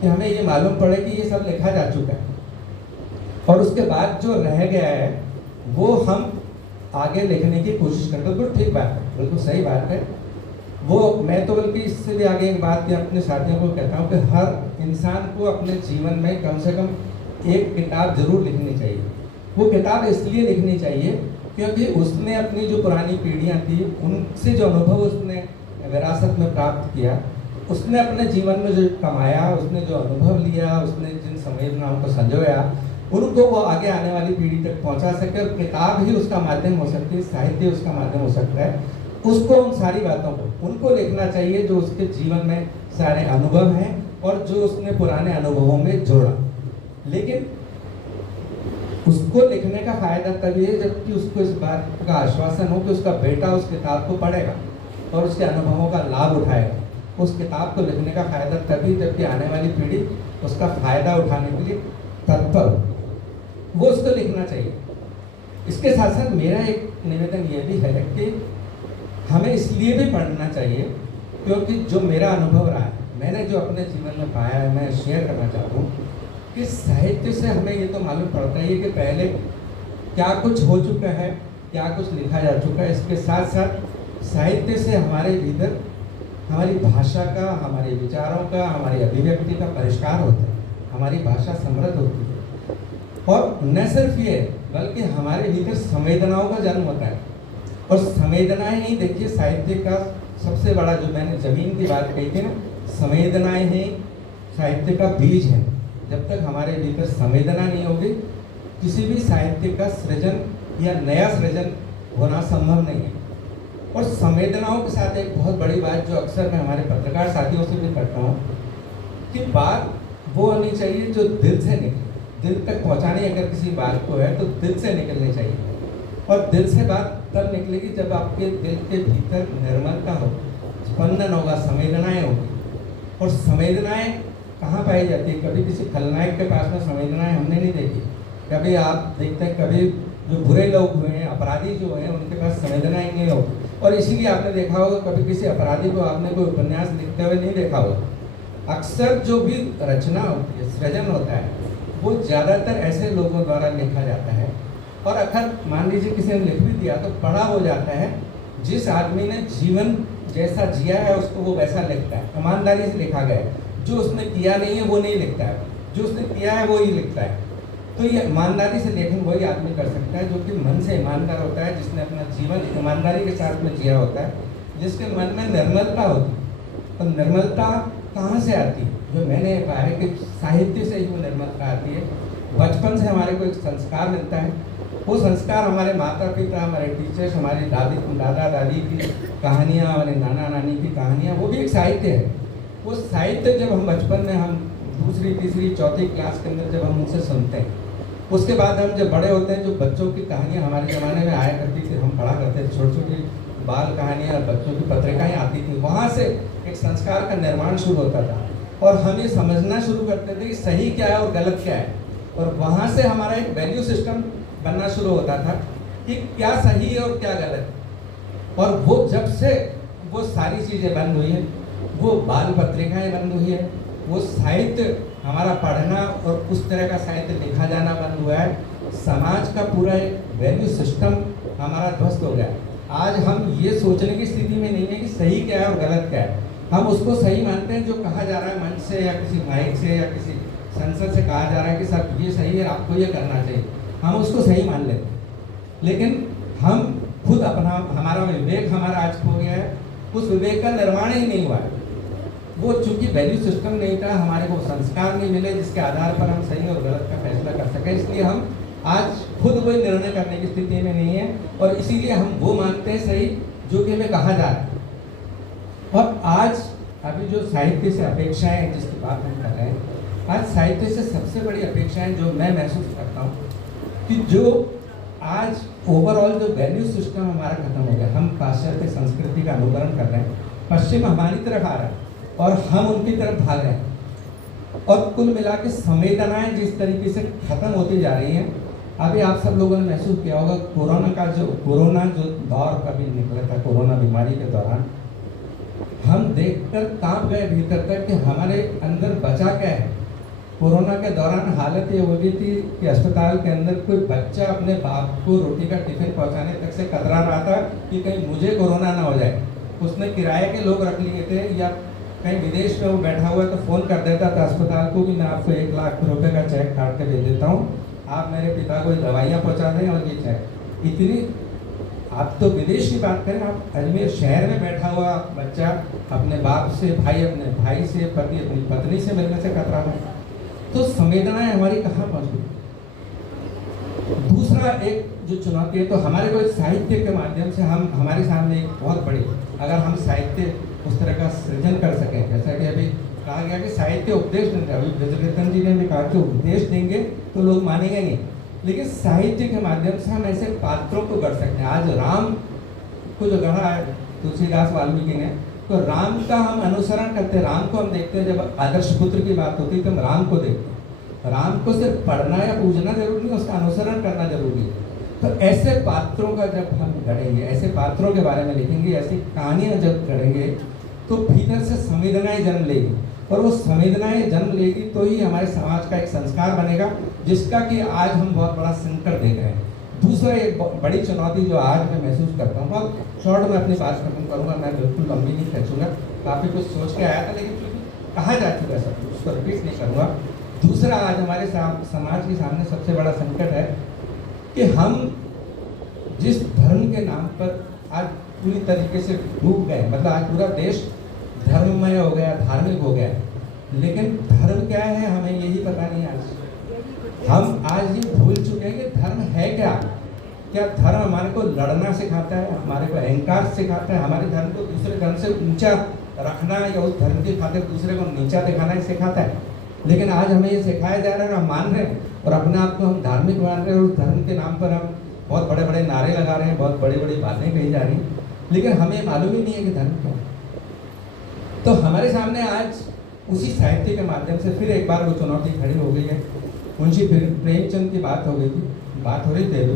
कि हमें ये मालूम पड़े कि ये सब लिखा जा चुका है और उसके बाद जो रह गया है वो हम आगे लिखने की कोशिश करते हैं। बिल्कुल ठीक बात है, बिल्कुल सही बात है। वो मैं तो बल्कि इससे भी आगे एक बात की अपने साथियों को कहता हूँ कि हर इंसान को अपने जीवन में कम से कम एक किताब जरूर लिखनी चाहिए। वो किताब इसलिए लिखनी चाहिए क्योंकि उसने अपनी जो पुरानी पीढ़ियाँ थी उनसे जो अनुभव उसने विरासत में प्राप्त किया, उसने अपने जीवन में जो कमाया, उसने जो अनुभव लिया, उसने जिन संवेदनाओं को संजोया, उनको वो आगे आने वाली पीढ़ी तक पहुंचा सके। और किताब ही उसका माध्यम हो सकती है, साहित्य उसका माध्यम हो सकता है। उसको उन सारी बातों को उनको लिखना चाहिए जो उसके जीवन में सारे अनुभव हैं और जो उसने पुराने अनुभवों में जोड़ा। लेकिन उसको लिखने का फायदा तभी है जबकि उसको इस बात का आश्वासन हो कि उसका बेटा उस किताब को पढ़ेगा और उसके अनुभवों का लाभ उठाएगा। उस किताब को लिखने का फायदा तभी जबकि आने वाली पीढ़ी उसका फायदा उठाने के लिए तत्पर हो, वो उसको लिखना चाहिए। इसके साथ साथ मेरा एक निवेदन ये भी है कि हमें इसलिए भी पढ़ना चाहिए क्योंकि जो मेरा अनुभव रहा है, मैंने जो अपने जीवन में पाया है, मैं शेयर करना चाहता हूँ कि साहित्य से हमें ये तो मालूम पड़ता है कि पहले क्या कुछ हो चुका है, क्या कुछ लिखा जा चुका है। इसके साथ साथ साहित्य से हमारे भीतर हमारी भाषा का, हमारे विचारों का, हमारी अभिव्यक्ति का परिष्कार होता है, हमारी भाषा समृद्ध होती है। और न सिर्फ ये बल्कि हमारे भीतर संवेदनाओं का जन्म होता है। और संवेदनाएं ही, देखिए साहित्य का सबसे बड़ा, जो मैंने जमीन की बात कही थी ना, संवेदनाएं ही साहित्य का बीज है। जब तक हमारे भीतर संवेदना नहीं होगी, किसी भी साहित्य का सृजन या नया सृजन होना संभव नहीं है। और संवेदनाओं के साथ एक बहुत बड़ी बात जो अक्सर मैं हमारे पत्रकार साथियों से भी करता हूँ कि बात वो होनी चाहिए जो दिल से निकले। दिल तक पहुँचानी अगर किसी बात को है तो दिल से निकलनी चाहिए। और दिल से बात तब निकलेगी जब आपके दिल के भीतर निर्मलता हो, स्पंदन होगा, संवेदनाएं होगी। और संवेदनाएं कहाँ पाई जाती है? कभी किसी खलनायक के पास में संवेदनाएं हमने नहीं देखी। कभी आप देखते हैं, कभी जो बुरे लोग हुए हैं, अपराधी जो हैं, उनके पास संवेदनाएं नहीं होगी। और इसीलिए आपने देखा होगा कभी किसी अपराधी को आपने कोई उपन्यास लिखते हुए नहीं देखा होगा। अक्सर जो भी रचना होती है, सृजन होता है, वो ज़्यादातर ऐसे लोगों द्वारा लिखा जाता है। और अगर मान लीजिए किसी ने लिख भी दिया तो पढ़ा हो जाता है। जिस आदमी ने जीवन जैसा जिया है उसको वो वैसा लिखता है, ईमानदारी से लिखा गया है। जो उसने किया नहीं है वो नहीं लिखता है, जो उसने किया है वो ही लिखता है। तो ये ईमानदारी से लेखन वही आदमी कर सकता है जो कि मन से ईमानदार होता है, जिसने अपना जीवन ईमानदारी के साथ में जिया होता है, जिसके मन में निर्मलता होती है। और निर्मलता कहाँ से आती है? जो मैंने पाया है कि साहित्य से ही वो निर्मलता आती है। बचपन से हमारे को एक संस्कार मिलता है। वो संस्कार हमारे माता पिता, हमारे टीचर्स, हमारी दादा दादी की कहानियाँ, हमारे नाना नानी की कहानियाँ, वो भी एक साहित्य है। वो साहित्य जब हम बचपन में, हम दूसरी तीसरी चौथी क्लास के अंदर जब हम उनसे सुनते हैं, उसके बाद हम जब बड़े होते हैं, जो बच्चों की कहानियाँ हमारे ज़माने में आया करती थी, हम पढ़ा करते थे, छोटी छोटी बाल कहानियाँ, बच्चों की पत्रिकाएँ आती थी, वहाँ से एक संस्कार का निर्माण शुरू होता था। और हम ये समझना शुरू करते थे कि सही क्या है और गलत क्या है। और वहाँ से हमारा एक वैल्यू सिस्टम बनना शुरू होता था कि क्या सही है और क्या गलत है। और वो जब से वो सारी चीज़ें बंद हुई हैं, वो बाल पत्रिकाएं बंद हुई है, वो साहित्य हमारा पढ़ना और उस तरह का साहित्य लिखा जाना बंद हुआ है, समाज का पूरा एक वैल्यू सिस्टम हमारा ध्वस्त हो गया। आज हम ये सोचने की स्थिति में नहीं है कि सही क्या है और गलत क्या है। हम उसको सही मानते हैं जो कहा जा रहा है मंच से या किसी माइक से या किसी संसद से कहा जा रहा है कि साहब ये सही है, आपको ये करना चाहिए, हम उसको सही मान लेते हैं। लेकिन हम खुद अपना, हमारा विवेक हमारा आज खो गया है, उस विवेक का निर्माण ही नहीं हुआ है। वो चूंकि वैल्यू सिस्टम नहीं था, हमारे को संस्कार नहीं मिले जिसके आधार पर हम सही और गलत का फैसला कर सकें, इसलिए हम आज खुद कोई निर्णय करने की स्थिति में नहीं है। और इसीलिए हम वो मानते हैं सही जो कि हमें कहा जा रहा है। और आज अभी जो साहित्य से अपेक्षाएं हैं जिसकी बात हम कर रहे हैं, आज साहित्य से सबसे बड़ी अपेक्षाएं जो मैं महसूस करता हूँ कि जो आज ओवरऑल जो वैल्यू सिस्टम हमारा खत्म हो गया, हम पाश्चात्य संस्कृति का अनुकरण कर रहे हैं, पश्चिम हमारी तरफ आ रहा है और हम उनकी तरफ भाग रहे हैं। और कुल मिला के संवेदनाएं जिस तरीके से खत्म होती जा रही हैं, अभी आप सब लोगों ने महसूस किया होगा कोरोना जो दौर कभी निकला था, कोरोना बीमारी के दौरान हम देखकर कांप गए भीतर तक कि हमारे अंदर बचा क्या है। कोरोना के दौरान हालत ये हो गई थी कि अस्पताल के अंदर कोई बच्चा अपने बाप को रोटी का टिफिन पहुंचाने तक से कतरा रहा था कि कहीं मुझे कोरोना ना हो जाए। उसने किराए के लोग रख लिए थे या कहीं विदेश में वो बैठा हुआ है तो फ़ोन कर देता था अस्पताल को कि मैं आपको 1 लाख रुपए का चेक काट के दे देता हूँ, आप मेरे पिता को दवाइयाँ पहुँचा दें और ये चेक। इतनी, आप तो विदेश की बात करें, आप अजमेर शहर में बैठा हुआ बच्चा अपने बाप से, अपने भाई से, पति अपनी पत्नी से मिलने से कतरा रहा है। तो संवेदनाएं हमारी कहाँ पहुँच गई। दूसरा एक जो चुनौती है, तो हमारे को साहित्य के माध्यम से हम, हमारे सामने एक बहुत बड़ी, अगर हम साहित्य उस तरह का सृजन कर सकें, जैसा कि अभी कहा गया कि साहित्य उपदेश देंगे, अभी ब्रजरतन जी ने भी कहा कि उपदेश देंगे तो लोग मानेंगे नहीं, लेकिन साहित्य के माध्यम से हम ऐसे पात्रों को गढ़ सकते हैं। आज राम को जो गढ़ा है तुलसीदास वाल्मीकि ने, तो राम का हम अनुसरण करते हैं, राम को हम देखते हैं। जब आदर्श पुत्र की बात होती है तो हम राम को देखते हैं। राम को सिर्फ पढ़ना या पूजना जरूरी नहीं, उसका अनुसरण करना जरूरी है। तो ऐसे पात्रों का जब हम गढ़ेंगे, ऐसे पात्रों के बारे में लिखेंगे, ऐसी कहानियाँ जब गढ़ेंगे तो भीतर से संवेदनाएं जन्म लेगी, और वो संवेदनाएं जन्म लेगी तो ही हमारे समाज का एक संस्कार बनेगा, जिसका कि आज हम बहुत बड़ा संकट देख रहे हैं। दूसरा एक बड़ी चुनौती जो आज मैं महसूस करता हूँ, बहुत शॉर्ट में अपनी बात खत्म करूँगा, मैं बिल्कुल लंबी नहीं खींचूंगा, काफ़ी कुछ सोच के आया था लेकिन चूंकि कहा जा चुका सब कुछ, उसको रिपीट नहीं करूँगा। दूसरा आज हमारे समाज के सामने सबसे बड़ा संकट है कि हम जिस धर्म के नाम पर आज पूरी तरीके से डूब गए, मतलब आज पूरा देश धर्ममय हो गया, धार्मिक हो गया, लेकिन धर्म क्या है हमें यही पता नहीं। आज हम आज ये भूल चुके हैं कि धर्म है क्या। क्या धर्म हमारे को लड़ना सिखाता है, हमारे को अहंकार सिखाता है, हमारे धर्म को दूसरे धर्म से ऊंचा रखना या उस धर्म की खातिर दूसरे को नीचा दिखाना सिखाता है। लेकिन आज हमें ये सिखाया जा रहा है, हम मान रहे हैं और अपने आप को हम धार्मिक मान रहे हैं और उस धर्म के नाम पर हम बहुत बड़े बड़े नारे लगा रहे हैं, बहुत बड़ी बड़ी बातें कही जा रही हैं, लेकिन हमें मालूम ही नहीं है कि धर्म क्या है। तो हमारे सामने आज उसी साहित्य के माध्यम से फिर एक बार वो चुनौती खड़ी हो गई है। मुंशी प्रेमचंद की बात हो गई थी, बात हो रही थी,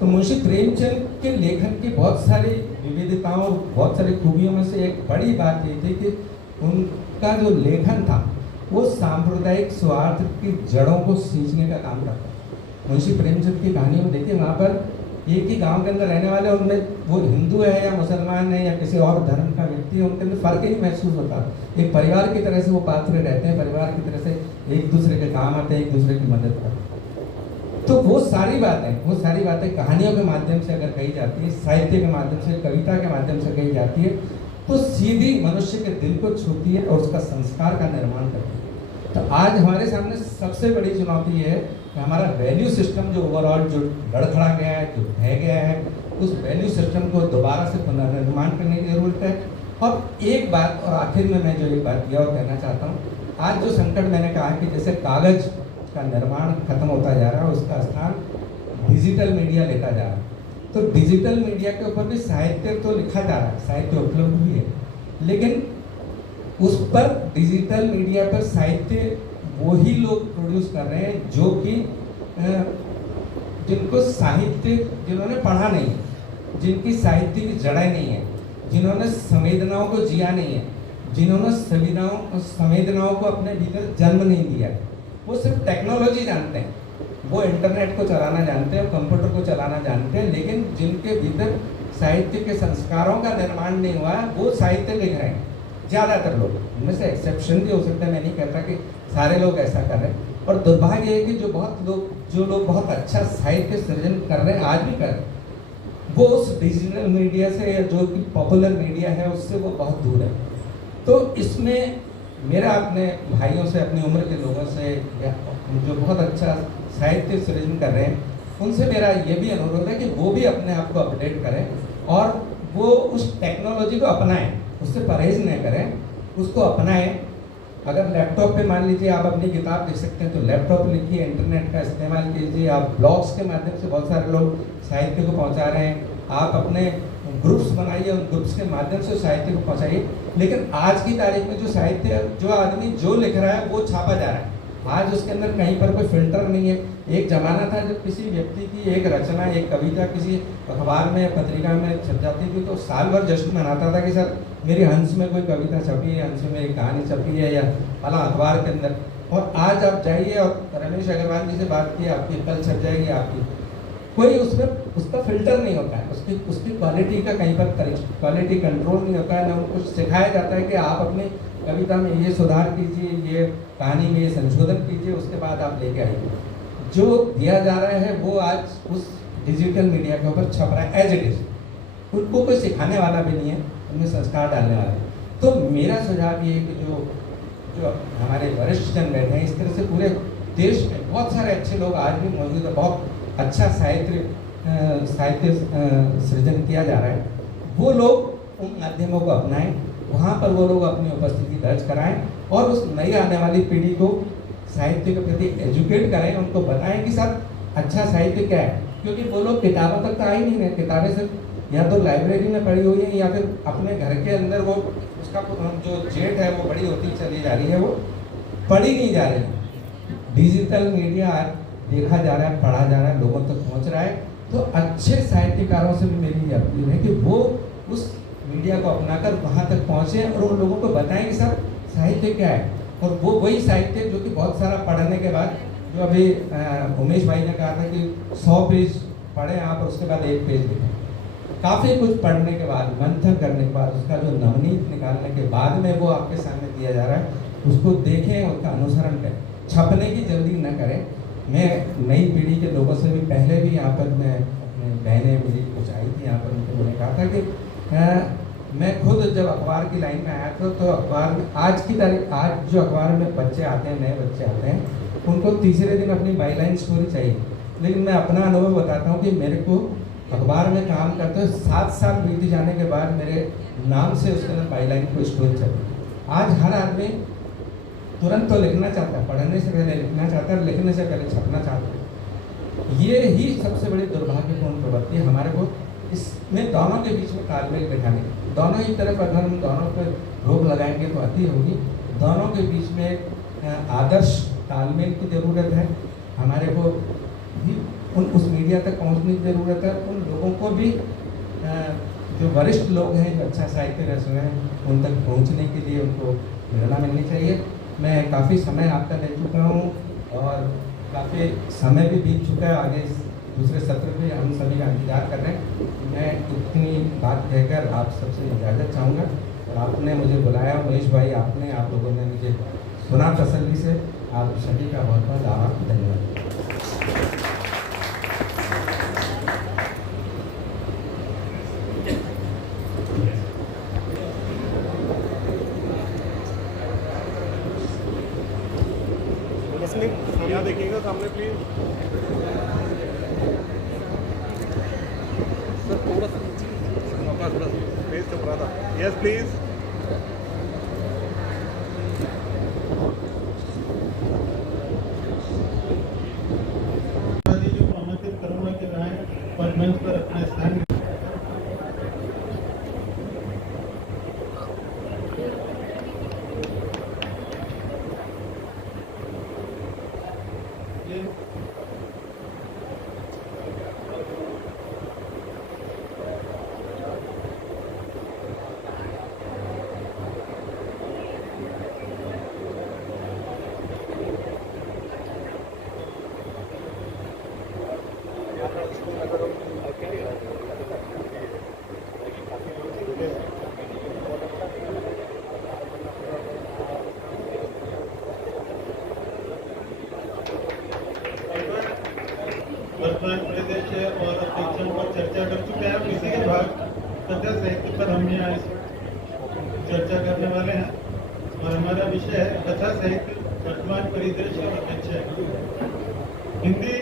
तो मुंशी प्रेमचंद के लेखन की बहुत सारी विविधताओं, बहुत सारी खूबियों में से एक बड़ी बात ये थी कि उनका जो लेखन था वो सांप्रदायिक स्वार्थ की जड़ों को सींचने का काम करता। मुंशी प्रेमचंद की कहानी में देखिए, वहाँ पर एक ही गांव के अंदर रहने वाले, उनमें वो हिंदू है या मुसलमान है या किसी और धर्म का व्यक्ति है, उनके अंदर फर्क ही नहीं महसूस होता। एक परिवार की तरह से वो पात्र रहते हैं, परिवार की तरह से एक दूसरे के काम आते हैं, एक दूसरे की मदद करते हैं। तो वो सारी बातें कहानियों के माध्यम से अगर कही जाती है, साहित्य के माध्यम से, कविता के माध्यम से कही जाती है, तो सीधी मनुष्य के दिल को छूती है और उसका संस्कार का निर्माण करती है। तो आज हमारे सामने सबसे बड़ी चुनौती है कि हमारा वैल्यू सिस्टम जो ओवरऑल जो लड़खड़ा गया है, जो बह गया है, उस वैल्यू सिस्टम को दोबारा से पुनर्निर्माण करने की जरूरत है। और एक बात, और आखिर में मैं जो एक बात यह और कहना चाहता हूँ, आज जो संकट मैंने कहा कि जैसे कागज का निर्माण खत्म होता जा रहा है, उसका स्थान डिजिटल मीडिया लेता जा रहा है, तो डिजिटल मीडिया के ऊपर भी साहित्य तो लिखा जा रहा है, साहित्य उपलब्ध भी है, लेकिन उस पर डिजिटल मीडिया पर साहित्य वही लोग प्रोड्यूस कर रहे हैं जो कि जिनको साहित्य, जिन्होंने पढ़ा नहीं है, जिनकी साहित्य की जड़ें नहीं है, जिन्होंने संवेदनाओं को जिया नहीं है, जिन्होंने संवेदनाओं को अपने भीतर जन्म नहीं दिया, वो सिर्फ टेक्नोलॉजी जानते हैं, वो इंटरनेट को चलाना जानते हैं, कंप्यूटर को चलाना जानते हैं, लेकिन जिनके भीतर साहित्य के संस्कारों का निर्माण नहीं हुआ है, वो साहित्य लिख रहे हैं। ज़्यादातर लोग, उनमें से एक्सेप्शन भी हो सकता है, मैं नहीं कहता कि सारे लोग ऐसा कर रहे हैं। और दुर्भाग्य है कि जो लोग बहुत अच्छा साहित्य सृजन कर रहे हैं, आज भी कर रहे हैं, वो उस डिजिटल मीडिया से या जो कि पॉपुलर मीडिया है उससे वो बहुत दूर है। तो इसमें मेरा अपने भाइयों से, अपनी उम्र के लोगों से, या जो बहुत अच्छा साहित्य सृजन कर रहे हैं, उनसे मेरा ये भी अनुरोध है कि वो भी अपने आप को अपडेट करें और वो उस टेक्नोलॉजी को अपनाएं, उससे परहेज नहीं करें, उसको अपनाएं। अगर लैपटॉप पे मान लीजिए आप अपनी किताब लिख सकते हैं तो लैपटॉप लिखिए, इंटरनेट का इस्तेमाल कीजिए, आप ब्लॉग्स के माध्यम से बहुत सारे लोग साहित्य को पहुंचा रहे हैं, आप अपने ग्रुप्स बनाइए, उन ग्रुप्स के माध्यम से साहित्य को पहुंचाइए। लेकिन आज की तारीख में जो साहित्य, जो आदमी जो लिख रहा है वो छापा जा रहा है, आज उसके अंदर कहीं पर कोई फिल्टर नहीं है। एक जमाना था जब किसी व्यक्ति की एक रचना, एक कविता किसी अखबार में, पत्रिका में छप जाती थी तो साल भर जश्न मनाता था कि सर मेरी हंस में कोई कविता छपी है, हंस में मेरी कहानी छपी है, या फला अखबार के अंदर। और आज आप जाइए और रमेश अग्रवाल जी से बात की, आपकी कल छप जाएगी आपकी, कोई उसमें उसका फिल्टर नहीं होता है, उसकी क्वालिटी का कहीं पर क्वालिटी कंट्रोल नहीं होता है, ना उनको सिखाया जाता है कि आप अपनी कविता में ये सुधार कीजिए, ये कहानी में ये संशोधन कीजिए, उसके बाद आप लेके आइए। जो दिया जा रहा है वो आज उस डिजिटल मीडिया के ऊपर छप रहा है एज इट इज, उनको कोई सिखाने वाला भी नहीं है, उनमें संस्कार डालने वाला है। तो मेरा सुझाव ये है कि जो हमारे वरिष्ठ जन बैठे हैं, इस तरह से पूरे देश में बहुत सारे अच्छे लोग आज भी मौजूद है, बहुत अच्छा साहित्य सृजन किया जा रहा है, वो लोग उन माध्यमों को अपनाएं, वहाँ पर वो लोग अपनी उपस्थिति दर्ज कराएं और उस नई आने वाली पीढ़ी को साहित्य के प्रति एजुकेट करें, उनको बताएं कि सर अच्छा साहित्य क्या है। क्योंकि वो लोग किताबों तक तो आ ही नहीं रहे, किताबें सिर्फ या तो लाइब्रेरी में पढ़ी हुई है या फिर अपने घर के अंदर वो उसका जो जेट है वो बड़ी होती चली जा रही है, वो पढ़ी नहीं जा रही। डिजिटल मीडिया देखा जा रहा है, पढ़ा जा रहा है, लोगों तक पहुँच रहा है। तो अच्छे साहित्यकारों से भी मेरी अपील है कि वो उस मीडिया को अपनाकर वहाँ तक पहुँचे और उन लोगों को बताएं कि सर साहित्य क्या है। और वो वही साहित्य जो कि बहुत सारा पढ़ने के बाद, जो अभी उमेश भाई ने कहा था कि 100 पेज पढ़ें आप और उसके बाद एक पेज लिखें। काफ़ी कुछ पढ़ने के बाद, मंथन करने के बाद, उसका जो नवनीत निकालने के बाद में वो आपके सामने दिया जा रहा है, उसको देखें, उसका अनुसरण करें। छपने की जल्दी न करें। मैं नई पीढ़ी के लोगों से भी पहले भी यहाँ पर मैं अपने बहनें मेरी कुछ आई थी यहाँ पर, उनको मैंने कहा था कि मैं खुद जब अखबार की लाइन में आया था तो अखबार में आज की तारीख, आज जो अखबार में बच्चे आते हैं, नए बच्चे आते हैं, उनको तीसरे दिन अपनी बाईलाइन स्टोरी चाहिए। लेकिन मैं अपना अनुभव बताता हूँ कि मेरे को अखबार में काम करते हुए 7 साल बीत जाने के बाद मेरे नाम से उसके अंदर बाईलाइन को स्टोरी चाहिए। आज हर आदमी तुरंत तो लिखना चाहता है, पढ़ने से पहले लिखना चाहता है, लिखने से पहले छपना चाहता है। ये ही सबसे बड़ी दुर्भाग्यपूर्ण प्रवृत्ति है हमारे को। इसमें दोनों के बीच में तालमेल बैठाने की, दोनों ही तरफ अगर हम दोनों पर रोक लगाएंगे तो अति होगी। दोनों के बीच में आदर्श तालमेल की ज़रूरत है। हमारे को भी उस मीडिया तक पहुंचने की ज़रूरत है। उन लोगों को भी जो वरिष्ठ लोग हैं, जो अच्छा साहित्य रच रहे हैं, उन तक पहुंचने के लिए उनको प्रेरणा मिलनी चाहिए। मैं काफ़ी समय आपका ले चुका हूँ और काफ़ी समय भी बीत चुका है। आगे दूसरे सत्र में हम सभी का इंतजार कर रहे हैं। मैं इतनी बात कहकर आप सबसे इजाज़त चाहूँगा और आपने मुझे बुलाया, मनीष भाई, आपने, आप लोगों ने मुझे सुना तसल्ली से। आप सभी का बहुत बहुत आभार, धन्यवाद। यहाँ देखिएगा सामने प्लीज। सर थोड़ा सा प्लीज चुप रहा था। Yes please. जो आमंत्रित करूंगा कि राय और मंच पर अपना स्थान वर्तमान परिदृश्य और अपेक्षाओं पर चर्चा कर चुके हैं। इसी के बाद कथा साहित्य पर हम यहाँ चर्चा करने वाले हैं और हमारा विषय है कथा साहित्य, वर्तमान परिदृश्य और अपेक्षा। हिंदी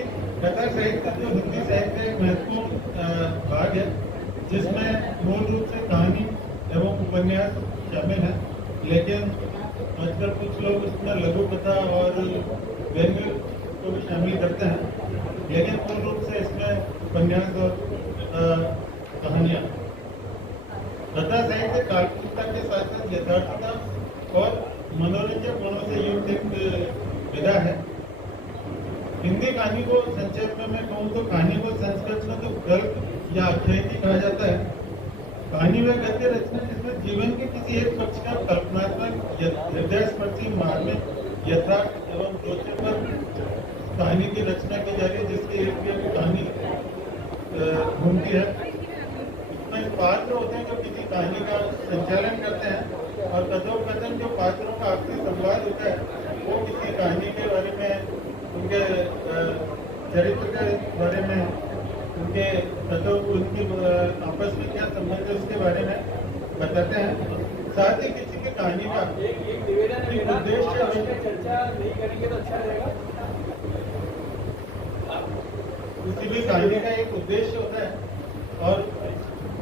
कथा साहित्य जो हिंदी साहित्य एक महत्वपूर्ण भाग है, जिसमें मूल रूप से कहानी एवं उपन्यास शामिल है, लेकिन आजकल कुछ लोग उसमें लघु कथा और व्यंग्य को भी शामिल करते हैं। लेकिन पूर्ण रूप से इसमें उपन्यास और कहानियाँ, कथा साहित्य काल्पनिकता के साथ साथ यथार्थता और मनोरंजक गुणों से युक्त एक विधा है। हिंदी कहानी को संक्षेप में मैं कहूँ तो कहानी को संस्कृत में तो गल्प या आख्यायिकी कहा जाता है। कहानी में गद्य रचना जिसमें जीवन के किसी एक पक्ष का कल्पनात्मक हृदयस्पर्शी मार्मिक यथार्थ एवं रोचक पर कहानी की रचना की जा रही है, जिसकी एक कहानी घूमती है। इसमें पात्र होते हैं जो किसी कहानी का संचालन करते हैं और कथोपकथन जो पात्रों का आपसी संवाद होता है वो किसी कहानी के बारे में, उनके चरित्र के बारे में, उनके उनकी आपस में क्या संबंध है उसके बारे में बताते हैं। साथ ही किसी की कहानी का उद्देश्य चर्चा नहीं करेंगे तो अच्छा रहेगा। किसी भी कहानी का एक उद्देश्य होता है और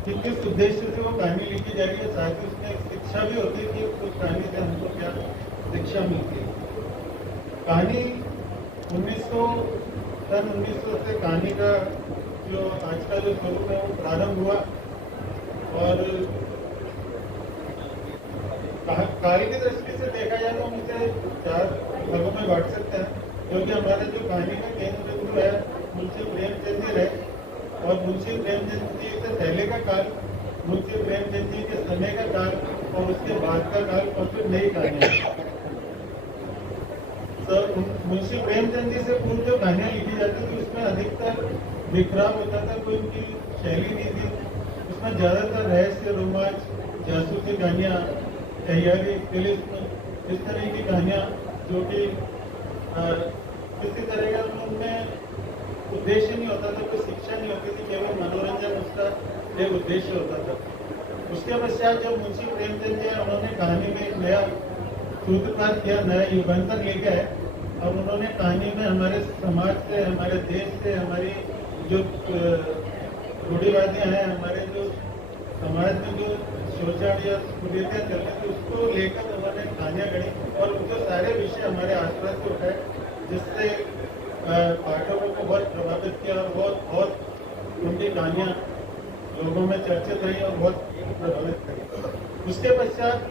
किस उद्देश्य से वो कहानी लिखी जा रही है, साथ ही उसमें एक शिक्षा भी होती है कि उस कहानी से हमको क्या शिक्षा मिलती है। कहानी 1900 से कहानी का जो आज का जो स्वरूप है वो प्रारंभ हुआ और कार्य की दृष्टि से देखा जाए तो हम इसे 4 भागों में बांट सकते हैं, क्योंकि हमारे जो कहानी का केंद्र बिंदु है मुंशी प्रेमचंद जी है और मुंशी प्रेमचंद जी से पहले का काल, मुंशी प्रेमचंद जी के समय का काल और उसके बाद का काल और फिर नई कहानियाँ। तो मुंशी प्रेमचंद जी से पूर्व जो कहानियाँ लिखी जाती थी उसमें अधिकतर बेखराब होता था, कोई उनकी शैली नहीं थी। उसमें ज़्यादातर रहस्य, रोमांच, जासूसी कहानियाँ, तैयारी, पुलिस, इस तरह की कहानियाँ जो कि किसी तरह का उनमें उद्देश्य नहीं होता था, कोई शिक्षा नहीं होती थी, केवल मनोरंजन उसका एक उद्देश्य होता था। उसके पश्चात जब मुंशी प्रेमचंद जी उन्होंने कहानी में एक नया सूत्रपात किया, नया युगांतर लेके आए और उन्होंने कहानी में हमारे समाज से, हमारे देश से, हमारी जो रूढ़िवादियाँ हैं, हमारे जो समाज में जो शोषण या कुरीतियाँ चल रही थी, उसको लेकर उन्होंने कहानियाँ गढ़ी और उनके सारे विषय हमारे आसपास से उठाए, जिससे पाठकों को बहुत प्रभावित किया और बहुत उनकी कहानियाँ लोगों में चर्चित रही और बहुत प्रभावित करी। उसके पश्चात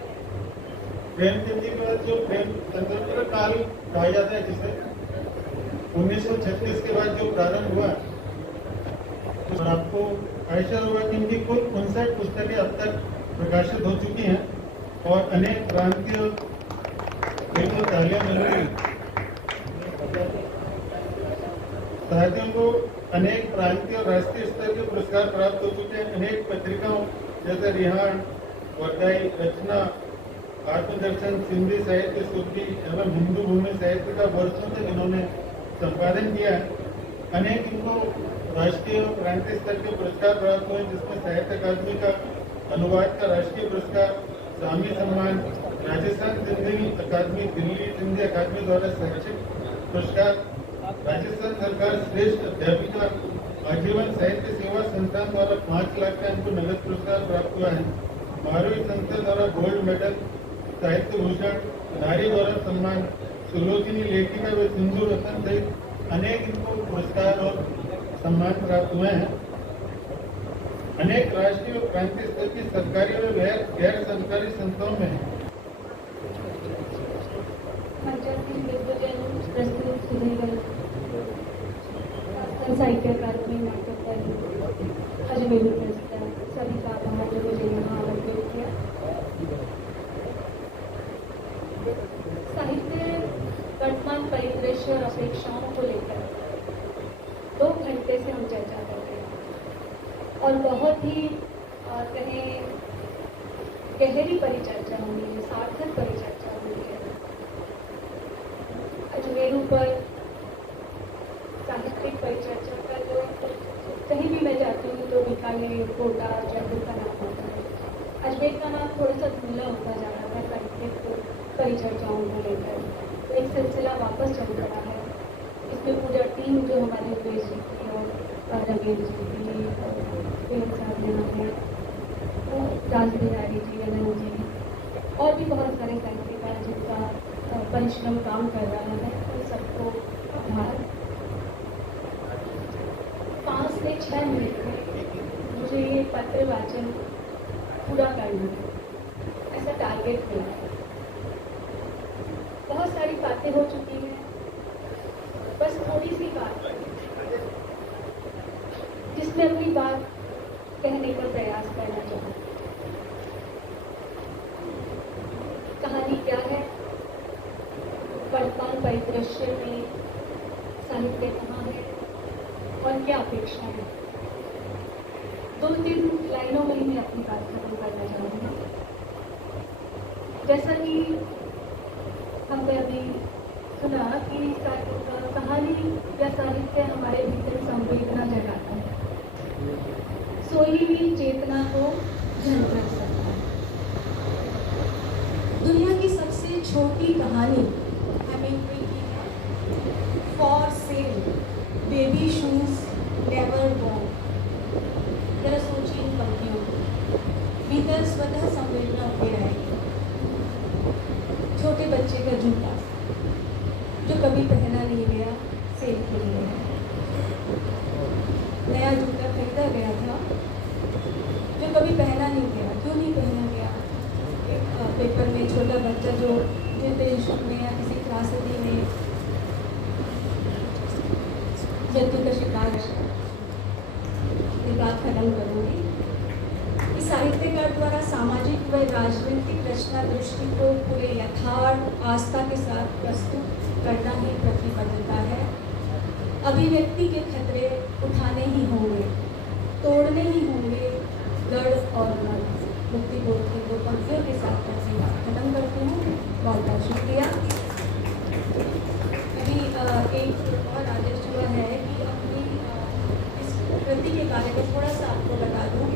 प्रेमचंद जी के बाद जो प्रेम तंत्र काल कहा जाता है, जिसे 1936 के बाद जो प्रारंभ हुआ, और आपको ऐसा होगा कि इनकी कुल 59 पुस्तकें अब तक प्रकाशित हो चुकी हैं और अनेक प्रांतीय तालियां मिल रही साहित्यों को अनेक प्रांतीय और राष्ट्रीय स्तर के पुरस्कार प्राप्त हो चुके हैं। अनेक पत्रिकाओं जैसे रिहान, वर्दाई, रचना, आत्मदर्शन, सिंधी साहित्य सूची एवं हिंदू भूमि साहित्य का वर्षों तक इन्होंने संपादन किया है। अनेक इनको राष्ट्रीय और प्रांतीय स्तर के पुरस्कार प्राप्त हुए, जिसमें साहित्य अकादमी का अनुवाद का राष्ट्रीय पुरस्कार, स्वामी सम्मान, राजस्थान सिंधी अकादमी, दिल्ली सिंधी अकादमी द्वारा शैक्षिक पुरस्कार, राजस्थान सरकार श्रेष्ठ अध्यापिका आजीवन साहित्य सेवा संस्थान द्वारा 5 लाख का इनको नगद पुरस्कार प्राप्त हुआ है। मारवी संस्था द्वारा गोल्ड मेडल, साहित्य भूषण, नारी गौरव सम्मान, सुलोचनी लेखिका व सिंधु रत्न सहित अनेक इनको पुरस्कार और सम्मान प्राप्त हुए हैं। अनेक राष्ट्रीय और प्रांतीय स्तर की सरकारी और गैर सरकारी संस्थाओं में साहित्य अकादमी नाटक अजमेर प्रेस सभी का आभार जो मुझे यहाँ आमंत्रित किया। साहित्य वर्तमान परिदृश्य और अपेक्षाओं को लेकर 2 घंटे से हम चर्चा कर रहे हैं और बहुत ही कहें गहरी परिचर्चा हुई है, सार्थक परिचर्चा हुई है। अजमेर पर साहित्यिक परिचर्चा का जो कहीं भी मैं जाती हूँ तो बीकानेर, कोटा, जयपुर का नाम होता है। अजमेर का नाम थोड़ा सा धुंधला होता जा रहा है साहित्यिक परिचर्चाओं को लेकर, तो एक सिलसिला वापस चल रहा है। इसमें पूरा टीम जो हमारे उमेश जी की और रमेश जी की और साहब यहाँ है, राज बिहारी जी, अनंत जी और भी बहुत सारे साहित्यकार जिनका परिश्रम काम कर रहा है, उन सबको आभार। 5 से 6 मिनट में मुझे ये पत्र वाचन पूरा करना है, ऐसा टारगेट मिला है। बहुत सारी बातें हो चुकी हैं, बस थोड़ी सी बात जिसमें अपनी बात कहने का प्रयास करना चाहूँ। कहानी क्या है, वर्तमान परिदृश्य में साहित्य कहाँ है और क्या अपेक्षा है। 2-3 लाइनों में ही मैं अपनी बात खत्म करना चाहूँगी। जैसा कि हमने अभी सुना कि कहानी या साहित्य हमारे भीतर संवेदना जगाता है, सोई हुई चेतना को झलक सकता है। दुनिया की सबसे छोटी कहानी हेमिंग्वे की है, for sale baby shoes never worn. जरा सोचिए इन पंक्तियों को, भीतर स्वतः संवेदना उठे आएगी। छोटे बच्चे का जूता जो कभी पहना नहीं गया, सेल के लिए है। नया जूता खरीदा गया था जो कभी पहना नहीं गया। क्यों नहीं पहना गया? पेपर में छोटा बच्चा जो देश में या किसी त्रासदी में जंतु का शिकार है। ये बात खत्म करूँगी। इस साहित्यकार द्वारा सामाजिक व राजनीतिक रचना दृष्टि को पूरे यथार्थ आस्था के साथ प्रस्तुत करना ही प्रतिबद्धता है। अभिव्यक्ति के खतरे उठाने ही होंगे, तोड़ने ही होंगे गढ़ और मढ़। मुक्ति बोध की दो पंक्तियों के साथ अपनी बात खत्म करती हूँ। बहुत बहुत शुक्रिया। अभी एक और आदेश हुआ है कि अपनी इस कृति के बारे में थोड़ा सा आपको बता दूँ।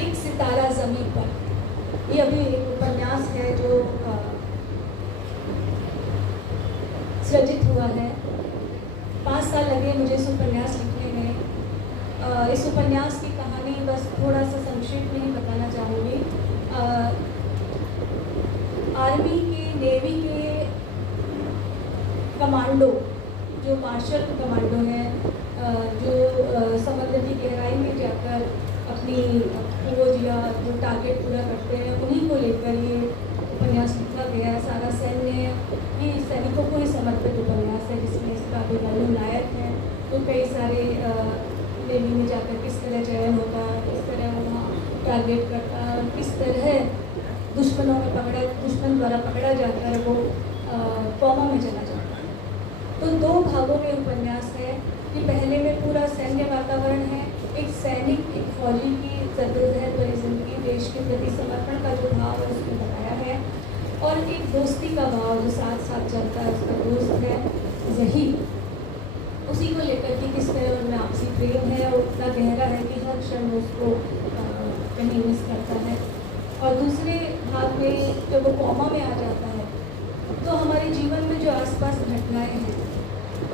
एक सितारा ज़मीन पर, ये अभी एक उपन्यास है जो सृजित हुआ है। 5 साल लगे मुझे इस उपन्यास लिखने में। इस उपन्यास की कहानी बस थोड़ा सा संक्षेप में ही बताना चाहूँगी। आर्मी के, नेवी के कमांडो, जो मार्शल कमांडो हैं, जो समुद्र की गहराई में जाकर अपनी खोज या जो टारगेट पूरा करते हैं, उन्हीं को लेकर ये उपन्यास लिखा गया। सारा सैन्य ही सैनिकों को ही समर्पित उपन्यास है, जिसमें इसका अभिमन्यु नायक है। तो कई सारे नेवी में जाकर किस तरह चयन होता, किस तरह वो वहाँ टारगेट करता, किस तरह दुश्मन द्वारा पकड़ा जाकर वो कौमा में चला जाता है। तो 2 भागों में उपन्यास है कि पहले में पूरा सैन्य वातावरण है, एक सैनिक, एक फौजी की जद्दोजहद भरी जिंदगी, देश के प्रति समर्पण का जो भाव है उसमें बताया है, और एक दोस्ती का भाव जो साथ साथ चलता है, उसका दोस्त है ज़हीर, उसी को लेकर कि किस तरह उनमें आपसी प्रेम है और उतना गहरा है कि हर क्षण उसको कहीं मिस करता है। और दूसरे भाग में जब वो कौमा में आ जाता है तो हमारे जीवन में जो आसपास घटनाएं हैं,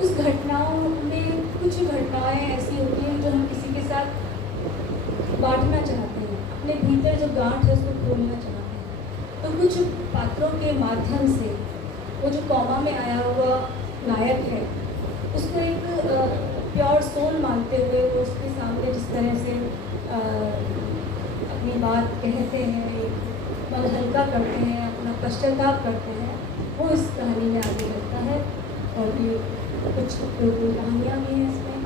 उस घटनाओं में कुछ घटनाएं ऐसी होती हैं जो हम किसी के साथ बांटना चाहते हैं, अपने भीतर जो गांठ है उसको खोलना चाहते हैं। तो कुछ पात्रों के माध्यम से वो जो कौमा में आया हुआ नायक है, उसको एक प्योर सोल मानते हुए वो उसके सामने जिस तरह से अपनी बात कहते हैं, मन हल्का करते हैं, अपना पश्चाताप करते हैं, वो इस कहानी में आगे लगता है। और भी कुछ कहानियाँ भी हैं इसमें।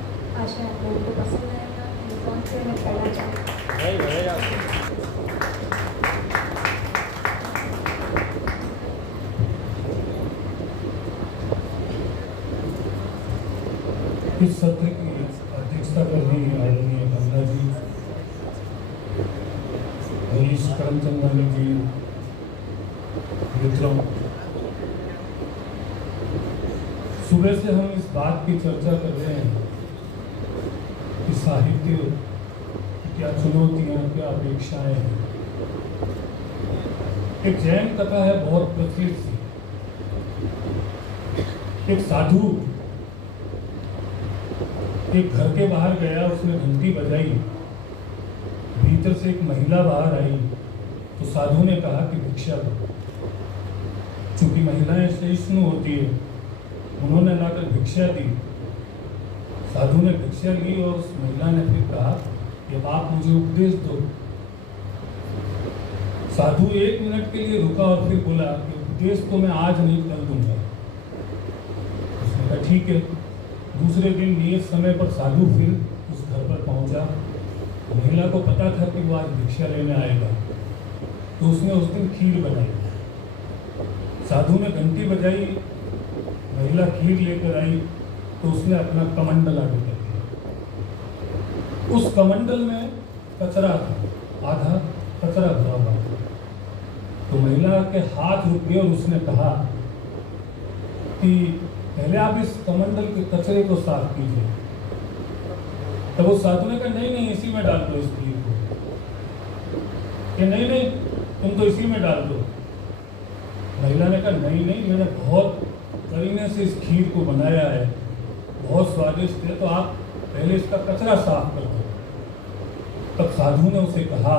आशा आप लोगों को पसंद आएगा। कौन से मैं कहना चाहूँ इस सत्र की अध्यक्षता कर रही आदरणीय गंगा जी, हरीश करमचंदानी जी, मित्रों, सुबह से हम इस बात की चर्चा कर रहे हैं कि साहित्य की क्या चुनौतियां, क्या अपेक्षाएं हैं। एक जैन कथा है बहुत प्रचलित सी। एक साधु एक घर के बाहर गया, उसने घंटी बजाई, भीतर से एक महिला बाहर आई, तो साधु ने कहा कि भिक्षा दो। चूंकि महिलाएं सहिष्णु होती है, उन्होंने लाकर भिक्षा दी। साधु ने भिक्षा ली और उस महिला ने फिर कहा कि अब आप मुझे उपदेश दो। साधु 1 मिनट के लिए रुका और फिर बोला कि उपदेश तो मैं आज नहीं, कल दूंगा। उसने कहा ठीक है। दूसरे दिन नियत समय पर साधु फिर उस घर पर पहुंचा। महिला को पता था कि वो आज भिक्षा लेने आएगा, तो उसने उस दिन खीर बनाई। साधु ने घंटी बजाई, महिला खीर लेकर आई, तो उसने अपना कमंडल आगे कर दिया। उस कमंडल में कचरा था, आधा कचरा भरा हुआ था। तो महिला के हाथ रुक गए और उसने कहा कि पहले आप इस कमंडल के कचरे को साफ कीजिए। तब उस साधु ने कहा नहीं, इसी में डाल दो इस खीर को। कि नहीं, तुम तो इसी में डाल दो। महिला ने कहा नहीं, मैंने बहुत करीने से इस खीर को बनाया है, बहुत स्वादिष्ट है, तो आप पहले इसका कचरा साफ कर दो। तब साधु ने उसे कहा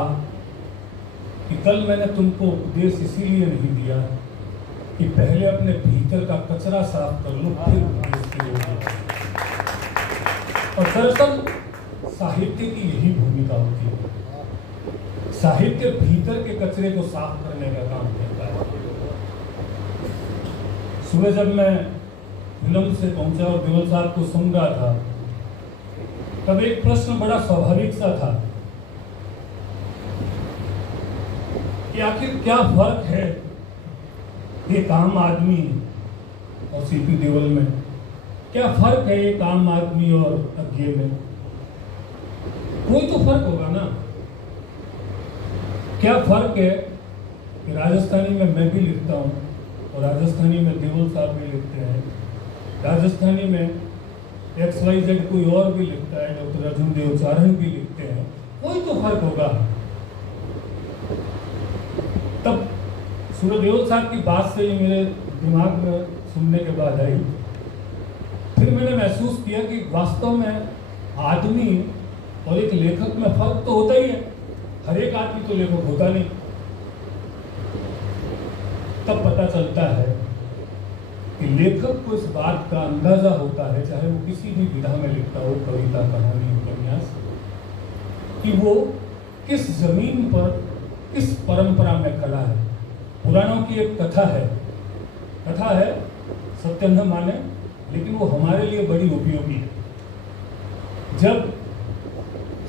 कि कल मैंने तुमको उपदेश इसीलिए नहीं दिया कि पहले अपने भीतर का कचरा साफ कर लो, फिर उपदेश की जरूरत है। और दरअसल साहित्य की यही भूमिका होती है। साहित्य भीतर के कचरे को साफ करने का काम करता है। सुबह जब मैं फिल्म से पहुंचा और देवल साहब को सुन रहा था, तब एक प्रश्न बड़ा स्वाभाविक सा था कि आखिर क्या फर्क है एक आम आदमी और सीपी देओल में क्या फर्क है एक आम आदमी और अज्ञे में? कोई तो फर्क होगा ना। क्या फर्क है कि राजस्थानी में मैं भी लिखता हूँ और राजस्थानी में देओल साहब भी लिखते हैं, राजस्थानी में XYZ कोई और भी लिखता है, डॉक्टर अर्जुन देवचारण भी लिखते हैं, कोई तो फर्क होगा। तब सूर्य देओल साहब की बात से ही मेरे दिमाग में सुनने के बाद आई, फिर मैंने महसूस किया कि वास्तव में आदमी और एक लेखक में फर्क तो होता ही है। हर एक आदमी तो लेखक होता नहीं। तब पता चलता है कि लेखक को इस बात का अंदाजा होता है, चाहे वो किसी भी विधा में लिखता हो, कविता, कहानी, उपन्यास, कि वो किस जमीन पर, किस परंपरा में खड़ा है। पुराणों की एक कथा है सत्य न माने, लेकिन वो हमारे लिए बड़ी उपयोगी है। जब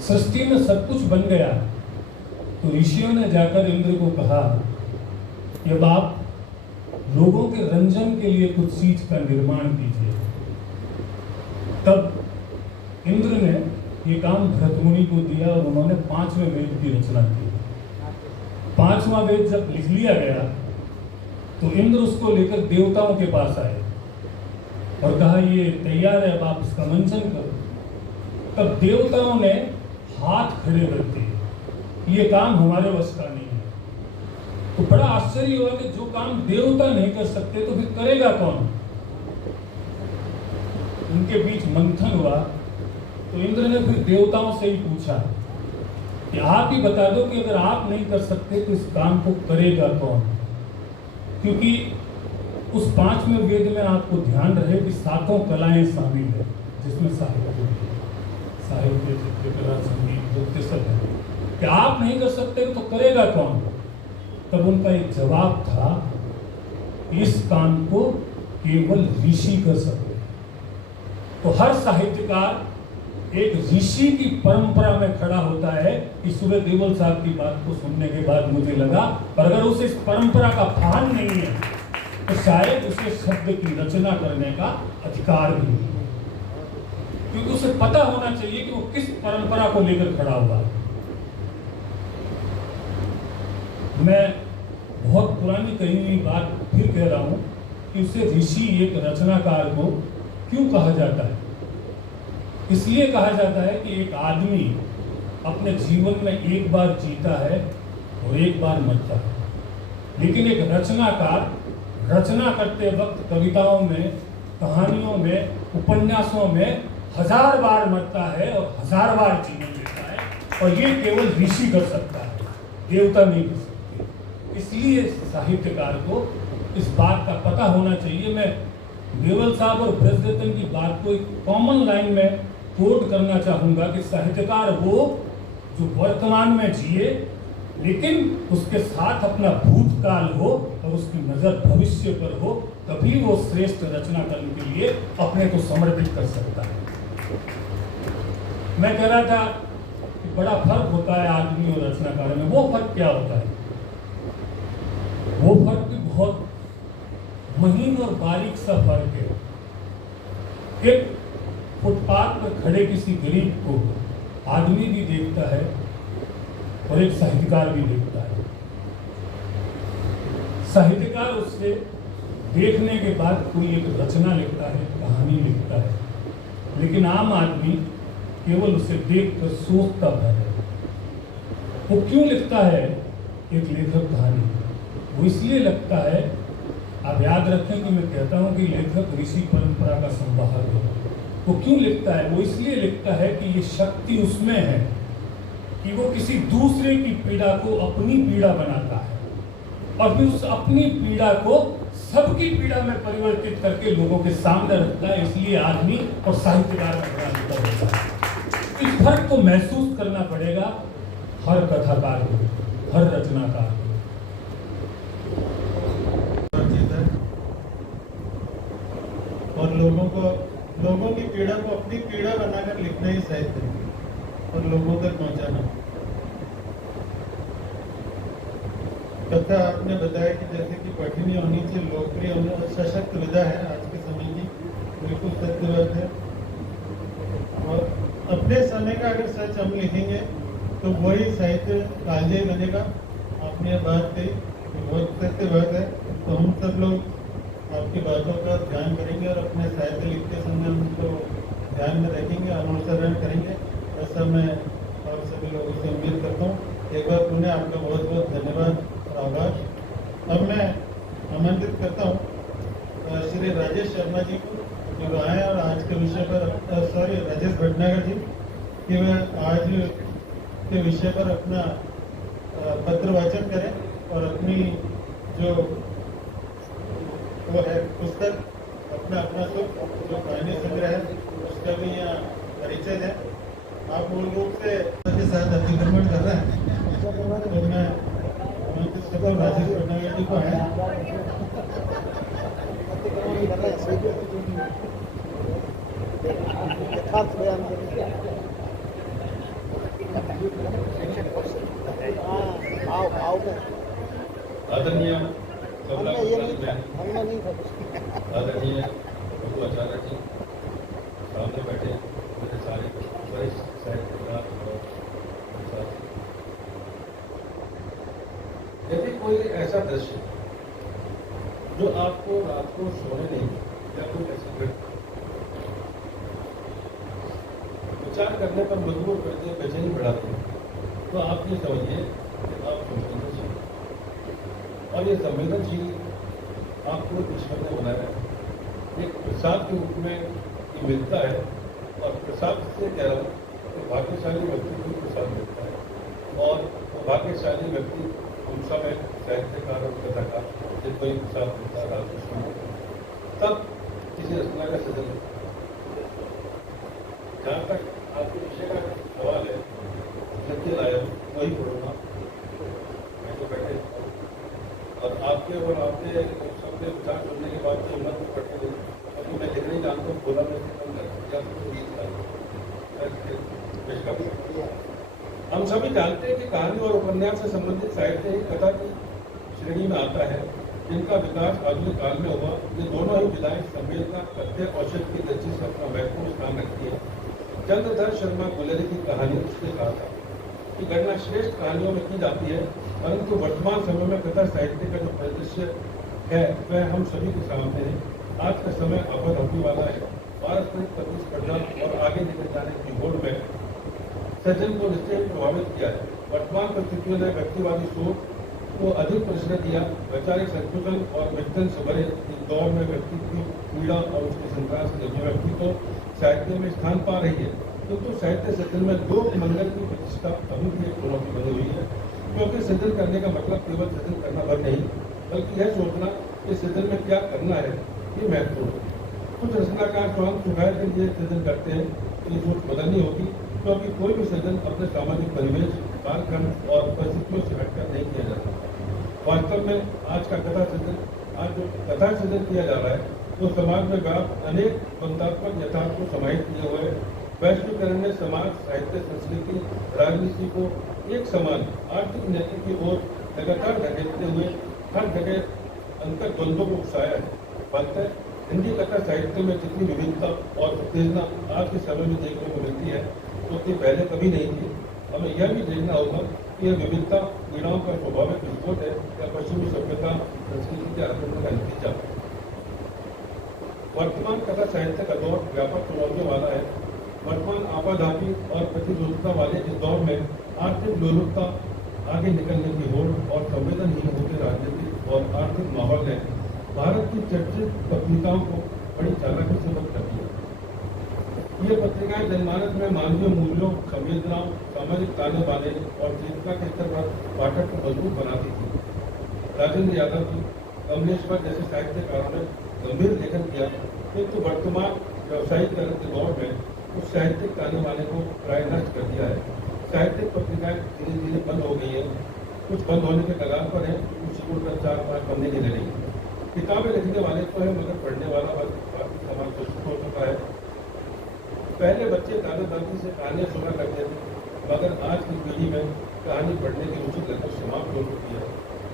सृष्टि में सब कुछ बन गया तो ऋषियों ने जाकर इंद्र को कहा कि अब आप लोगों के रंजन के लिए कुछ चीज का निर्माण कीजिए। तब इंद्र ने ये काम भरत मुनि को दिया और उन्होंने 5वें वेद की रचना की। 5वां वेद जब लिख लिया गया तो इंद्र उसको लेकर देवताओं के पास आए और कहा ये तैयार है, अब आप इसका मंचन करो। तब देवताओं ने हाथ खड़े कर दिए, ये काम हमारे वश का नहीं है। तो बड़ा आश्चर्य हुआ कि जो काम देवता नहीं कर सकते तो फिर करेगा कौन? उनके बीच मंथन हुआ तो इंद्र ने फिर देवताओं से ही पूछा कि आप ही बता दो कि अगर आप नहीं कर सकते तो इस काम को करेगा कौन? क्योंकि उस 5वें वेद में आपको ध्यान रहे कि 7 कलाएं शामिल है, जिसमें साहित्य, चित्रकला, संगीत, नृत्य सब है। कि आप नहीं कर सकते तो करेगा कौन? तब उनका एक जवाब था, इस काम को केवल ऋषि कर सकते हैं। तो हर साहित्यकार एक ऋषि की परंपरा में खड़ा होता है। कि सूर्य देओल साहब की बात को सुनने के बाद मुझे लगा, पर अगर उसे इस परंपरा का भान नहीं है तो शायद उसे शब्द की रचना करने का अधिकार भी नहीं, क्योंकि उसे पता होना चाहिए कि वो किस परंपरा को लेकर खड़ा हुआ है। मैं बहुत पुरानी कही हुई बात फिर कह रहा हूं कि उसे ऋषि, एक रचनाकार को क्यों कहा जाता है? इसलिए कहा जाता है कि एक आदमी अपने जीवन में एक बार जीता है और एक बार मरता है, लेकिन एक रचनाकार रचना करते वक्त कविताओं में, कहानियों में, उपन्यासों में 1000 बार मरता है और 1000 बार जीवन लेता है, और ये केवल ऋषि कर सकता है, देवता नहीं कर सकते। इसलिए साहित्यकार को इस बात का पता होना चाहिए। मैं देओल साहब और ब्रजरत्न की बात को एक कॉमन लाइन में कोट करना चाहूंगा कि साहित्यकार वो जो वर्तमान में जिए, लेकिन उसके साथ अपना भूतकाल हो और उसकी नजर भविष्य पर हो, तभी वो श्रेष्ठ रचना करने के लिए अपने को समर्पित कर सकता है। मैं कह रहा था कि बड़ा फर्क होता है आदमी और रचनाकार में। वो फर्क क्या होता है? वो फर्क भी बहुत महीन और बारीक सा फर्क है। एक फुटपाथ पर खड़े किसी गरीब को आदमी भी देखता है और एक साहित्यकार भी देखता है। साहित्यकार उससे देखने के बाद कोई एक रचना लिखता है, कहानी लिखता है, लेकिन आम आदमी केवल उसे देखकर सोचता है। वो क्यों लिखता है एक लेखक कहानी? वो इसलिए लगता है, आप याद रखें कि मैं कहता हूं कि लेखक ऋषि परंपरा का संवाहक है। वो क्यों लिखता है? वो इसलिए लिखता है कि ये शक्ति उसमें है कि वो किसी दूसरे की पीड़ा को अपनी पीड़ा बनाता है और फिर उस अपनी पीड़ा को सबकी पीड़ा में परिवर्तित करके लोगों के सामने रखता है। इसलिए आदमी और साहित्यकार में बड़ा अंतर होता है। इस फर्क को महसूस करना पड़ेगा हर कथाकार को, हर रचनाकार को। और लोगों की पीड़ा को अपनी पीड़ा बनाकर लिखना ही साहित्य है और लोगों तक पहुंचाना। कथा आपने बताया कि जैसे कि पठनीय होनी से लोकप्रिय होने सशक्त विधा है आज के समय की, बिल्कुल सत्य बात है। और अपने समय का अगर सच हम लिखेंगे तो वही साहित्य कालजयी बनेगा। आपने ये बात कही, बहुत सत्य बात है। तो हम सब लोग आपकी बातों का ध्यान करेंगे और अपने साहित्य लिखते समय उनको ध्यान में रखेंगे, अनुसरण करेंगे, ऐसा मैं और सभी लोगों से उम्मीद करता हूँ। एक बार पुनः आपका बहुत बहुत धन्यवाद और आभार। अब मैं आमंत्रित करता हूँ श्री राजेश शर्मा जी को, जो आए और आज के विषय पर, सॉरी राजेश भटनागर जी, कि वह आज के विषय पर अपना पत्र वाचन करें और अपनी जो वो है पुस्तक, अपना सुख जो कहानी संग्रह है उसका भी यहाँ परिचय है। आप मूल रूप से के साथ अतिक्रमण कर रहे हैं, तो मैं राजेश भटनागर जी को है आदरणीय आदरणीय आचार्य जी, सामने बैठे मेरे सारे वरिष्ठ साहित्यकार और साथी, यदि कोई ऐसा दृश्य जो आपको रात को सोने नहीं या कोई ऐसी घटना विचार करने पर मजबूर करते, बेचैनी बढ़ाते हैं, तो आप ये समझिए कि आप संवेदनशील, और ये संवेदनशील आपको ईश्वर ने बनाया है। एक प्रसाद के रूप में ये मिलता है, और प्रसाद से कह रहा हूँ कि भाग्यशाली व्यक्ति को प्रसाद मिलता है, और भाग्यशाली व्यक्ति उन समय साहित्यकार और कथाकार जिनको ये प्रसाद मिलता है राजकृष्ण, तब किसी रचना का सृजन होता है। जहाँ तक आपके विषय का सवाल है, सत्य लाया वही पढ़ूंगा, मैं तो बैठे और आपके और आपके सबके विचार सुनने के बाद जो हिम्मत में पढ़ते हुए, क्योंकि मैं लिखने जानता हूँ, बोला मैं हम सभी जानते हैं कि कहानी और उपन्यास से संबंधित साहित्य ही कथा की श्रेणी में आता है, जिनका विकास आधुनिक काल में हुआ। ये दोनों ही विधाएं संवेदना, तथ्य और शब्द की दृष्टि से अपना महत्वपूर्ण स्थान रखती है। चंद्रधर शर्मा गुलेरी की कहानी उसने कहा था कि गणना श्रेष्ठ कहानियों में की जाती है, परंतु वर्तमान समय में कथा साहित्य का जो परिदृश्य है वह हम सभी के सामने है। आज का समय आफत होने वाला है। पारस्परिक प्रतिस्पर्धा और आगे निकल जाने की होड़ में सृजन को निश्चय प्रभावित किया है। वर्तमान परिस्थितियों ने व्यक्तिवादी सोच को अधिक प्रश्न दिया। वैचारिक संकुचन और विघटन से भरे इस दौर में व्यक्ति की पीड़ा और उसके संघर्ष से व्यक्ति को साहित्य में स्थान पा रही है, किंतु साहित्य सृजन में लोक मंगल की प्रतिष्ठा अभी भी एक चुनौती बनी हुई है, क्योंकि सृजन करने का मतलब केवल सृजन करना भर नहीं, बल्कि यह सोचना कि सृजन में क्या करना है ये महत्वपूर्ण है। कुछ रचनाकार जो हम सुधार के लिए सृजन करते हैं, ये सोच बदलनी होगी, क्योंकि कोई भी सृजन अपने सामाजिक परिवेश, कालखंड और परिस्थितियों से हटकर नहीं किया जा सकता। वास्तव में आज का कथा सृजन, आज जो कथा सृजन किया जा रहा है, तो समाज में व्याप्त अनेक बंधात्मक यथार्थ को समाहित किए हुए वैश्वीकरण ने समाज, साहित्य, संस्कृति, राजनीति को एक समान आर्थिक नीति की ओर लगातार धकेलते हुए हर जगह अंतर द्वंद्वों को उकसाया है। फलतः हिंदी कथा साहित्य में जितनी विविधता और उत्तेजना आज के समय में देखने को मिलती है, उतनी पहले कभी नहीं थी। हमें यह भी देखना होगा कि यह विविधता पीड़ाओं का स्वाभाविक विस्फोट है या पश्चिमी सभ्यता संस्कृति के आक्रमण का नतीजा। वर्तमान कथा साहित्य का दौर व्यापक चुनौतियों वाला है। वर्तमान आपाधापी और प्रतिरोधकता वाले इस दौर में आर्थिक लोलुपता, आगे निकलने की होड़ और संवेदनहीन होते राजनीतिक और आर्थिक माहौल ने भारत की चर्चित पत्रिकाओं को बड़ी चालाकी से बंद कर दिया। ये पत्रिकाएं जनमानस में मानवीय मूल्यों, संवेदनाओं, सामाजिक ताने बाने और चेतना के स्तर पर पाठक को मजबूत बनाती थी। राजेंद्र यादव जी, कमलेश्वर जैसे साहित्यकारों ने गंभीर लेखन किया, किंतु वर्तमान व्यावसायिकरण के दौर में उस साहित्यिक ताने बाने को प्राय नष्ट कर दिया है। साहित्यिक पत्रिकाएं धीरे धीरे बंद हो गई है, कुछ बंद होने के कगार पर है, कुछ छोड़कर 4-5 बनने की लगेगी। किताबें लिखने वाले तो है, मगर पढ़ने वाला बाकी समाज दूषित हो चुका है। पहले बच्चे दादा दादी से कहानियां सुना करते थे, मगर आज की पीढ़ी में कहानी पढ़ने की रुचि लगभग समाप्त हो चुकी है।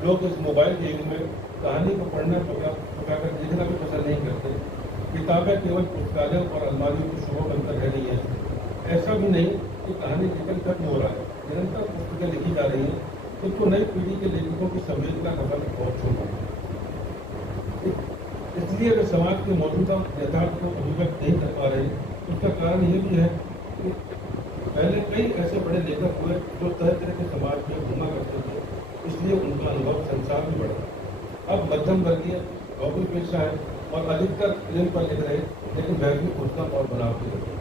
लोग इस मोबाइल के युग में कहानी को पढ़ना पकाकर देखना भी पसंद नहीं करते। किताबें केवल पुस्तकालयों और अलमारियों की शोभा बनकर रह रही है। ऐसा भी नहीं कि कहानी लेखन खत्म हो रहा है, निरंतर पुस्तकें लिखी जा रही हैं, तो नई पीढ़ी के लेखकों की संवेदना का फल बहुत छोटा है। इसलिए वे समाज के मौजूदा यथार्थ को अभिव्यक्त नहीं कर पा रहे। उसका कारण ये भी है कि पहले कई ऐसे बड़े लेखक हुए जो तरह तरह के समाज में घूमा करते थे, इसलिए उनका अनुभव संसार में बढ़ा। अब मध्यम वर्गीय नौकरी पेशा है और अधिकतर प्रेम पर लिख रहे, लेकिन वैश्विक पुस्तक और बनावटी रहे।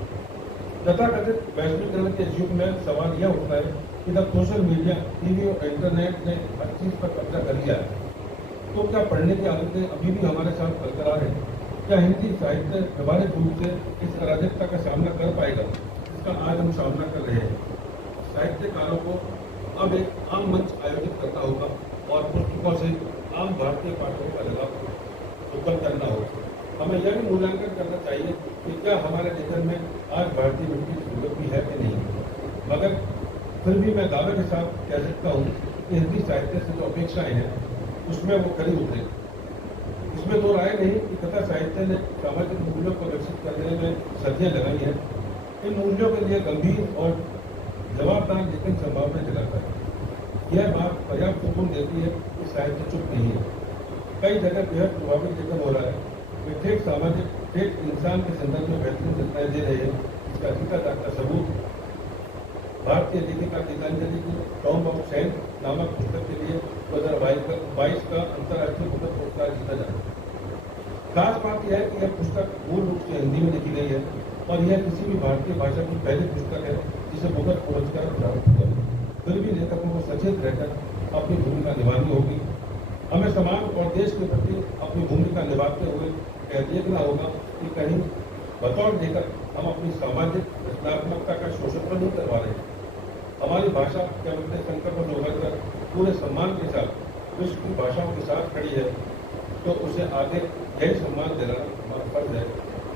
तथाकथित वैश्वीकरण के युग में सवाल यह उठता है कि जब सोशल मीडिया, टीवी और इंटरनेट ने हर चीज पर कब्जा कर लिया है, तो क्या पढ़ने की आदतें अभी भी हमारे साथ बरकरार है? क्या हिंदी साहित्य व्यवहारिक रूप से इस अराजकता का सामना कर पाएगा जिसका आज हम सामना कर रहे हैं? साहित्यकारों को अब एक आम मंच आयोजित करना होगा और पुस्तकों से आम भारतीय पाठकों का लगाव उत्पन्न करना होगा। हमें यह भी मूल्यांकन करना चाहिए कि क्या हमारे लेखन में आज भारतीय मिट्टी की जरूरत भी है कि नहीं। मगर फिर भी मैं दावे के साथ कह सकता हूँ कि हिंदी साहित्य से जो अपेक्षाएं हैं उसमें वो खरी उतरे। इसमें दो राय नहीं कि कथा साहित्य ने सामाजिक मूल्यों को विकसित करने में सदियां लगाई हैं। इन मूल्यों के लिए गंभीर और जवाबदार लेखन संभावना जगाता है। यह बात पर्याप्त सुकून देती है कि साहित्य चुप नहीं है। कई जगह बेहद प्रभावित लेखन हो रहा है। वे ठेठ सामाजिक, ठेठ इंसान के संदर्भ में बेहतरीन रचनाएं दे रहे हैं। इसका जीता जागता सबूत भारतीय लेखिका गीतांजलि की टॉम ऑफ सैंड नामक पुस्तक के लिए 2022 का अंतर्राष्ट्रीय पुस्तक पुरस्कार जीता जाता है। खास बात यह है कि यह पुस्तक मूल रूप से हिंदी में लिखी गई है और यह किसी भी भारतीय भाषा की पहली पुस्तक है जिसे बुकर पुरस्कार प्राप्त हुआ। फिर भी लेखकों को सचेत रहकर अपनी भूमिका निभानी होगी। हमें समाज और देश के प्रति अपनी भूमिका निभाते हुए देखना होगा कि कहीं बतौर लेकर हम अपनी सामाजिक रचनात्मकता का शोषण तो नहीं करवा रहे। हमारी भाषा क्या अपने संकट को उभरकर पूरे सम्मान के साथ विश्व की भाषाओं के साथ खड़ी है, तो उसे आगे यही सम्मान दिलाना हमारा फर्ज है।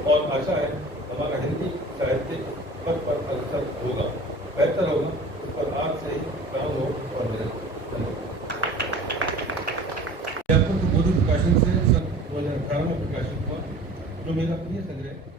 और आशा है हमारा हिंदी साहित्य पद पर अग्रसर होगा, बेहतर होगा। उस पर आज से ही काम हो और मेरे जयपुर के बोधि प्रकाशन से सन 2018 में प्रकाशित हुआ, जो मेरा प्रिय संग्रह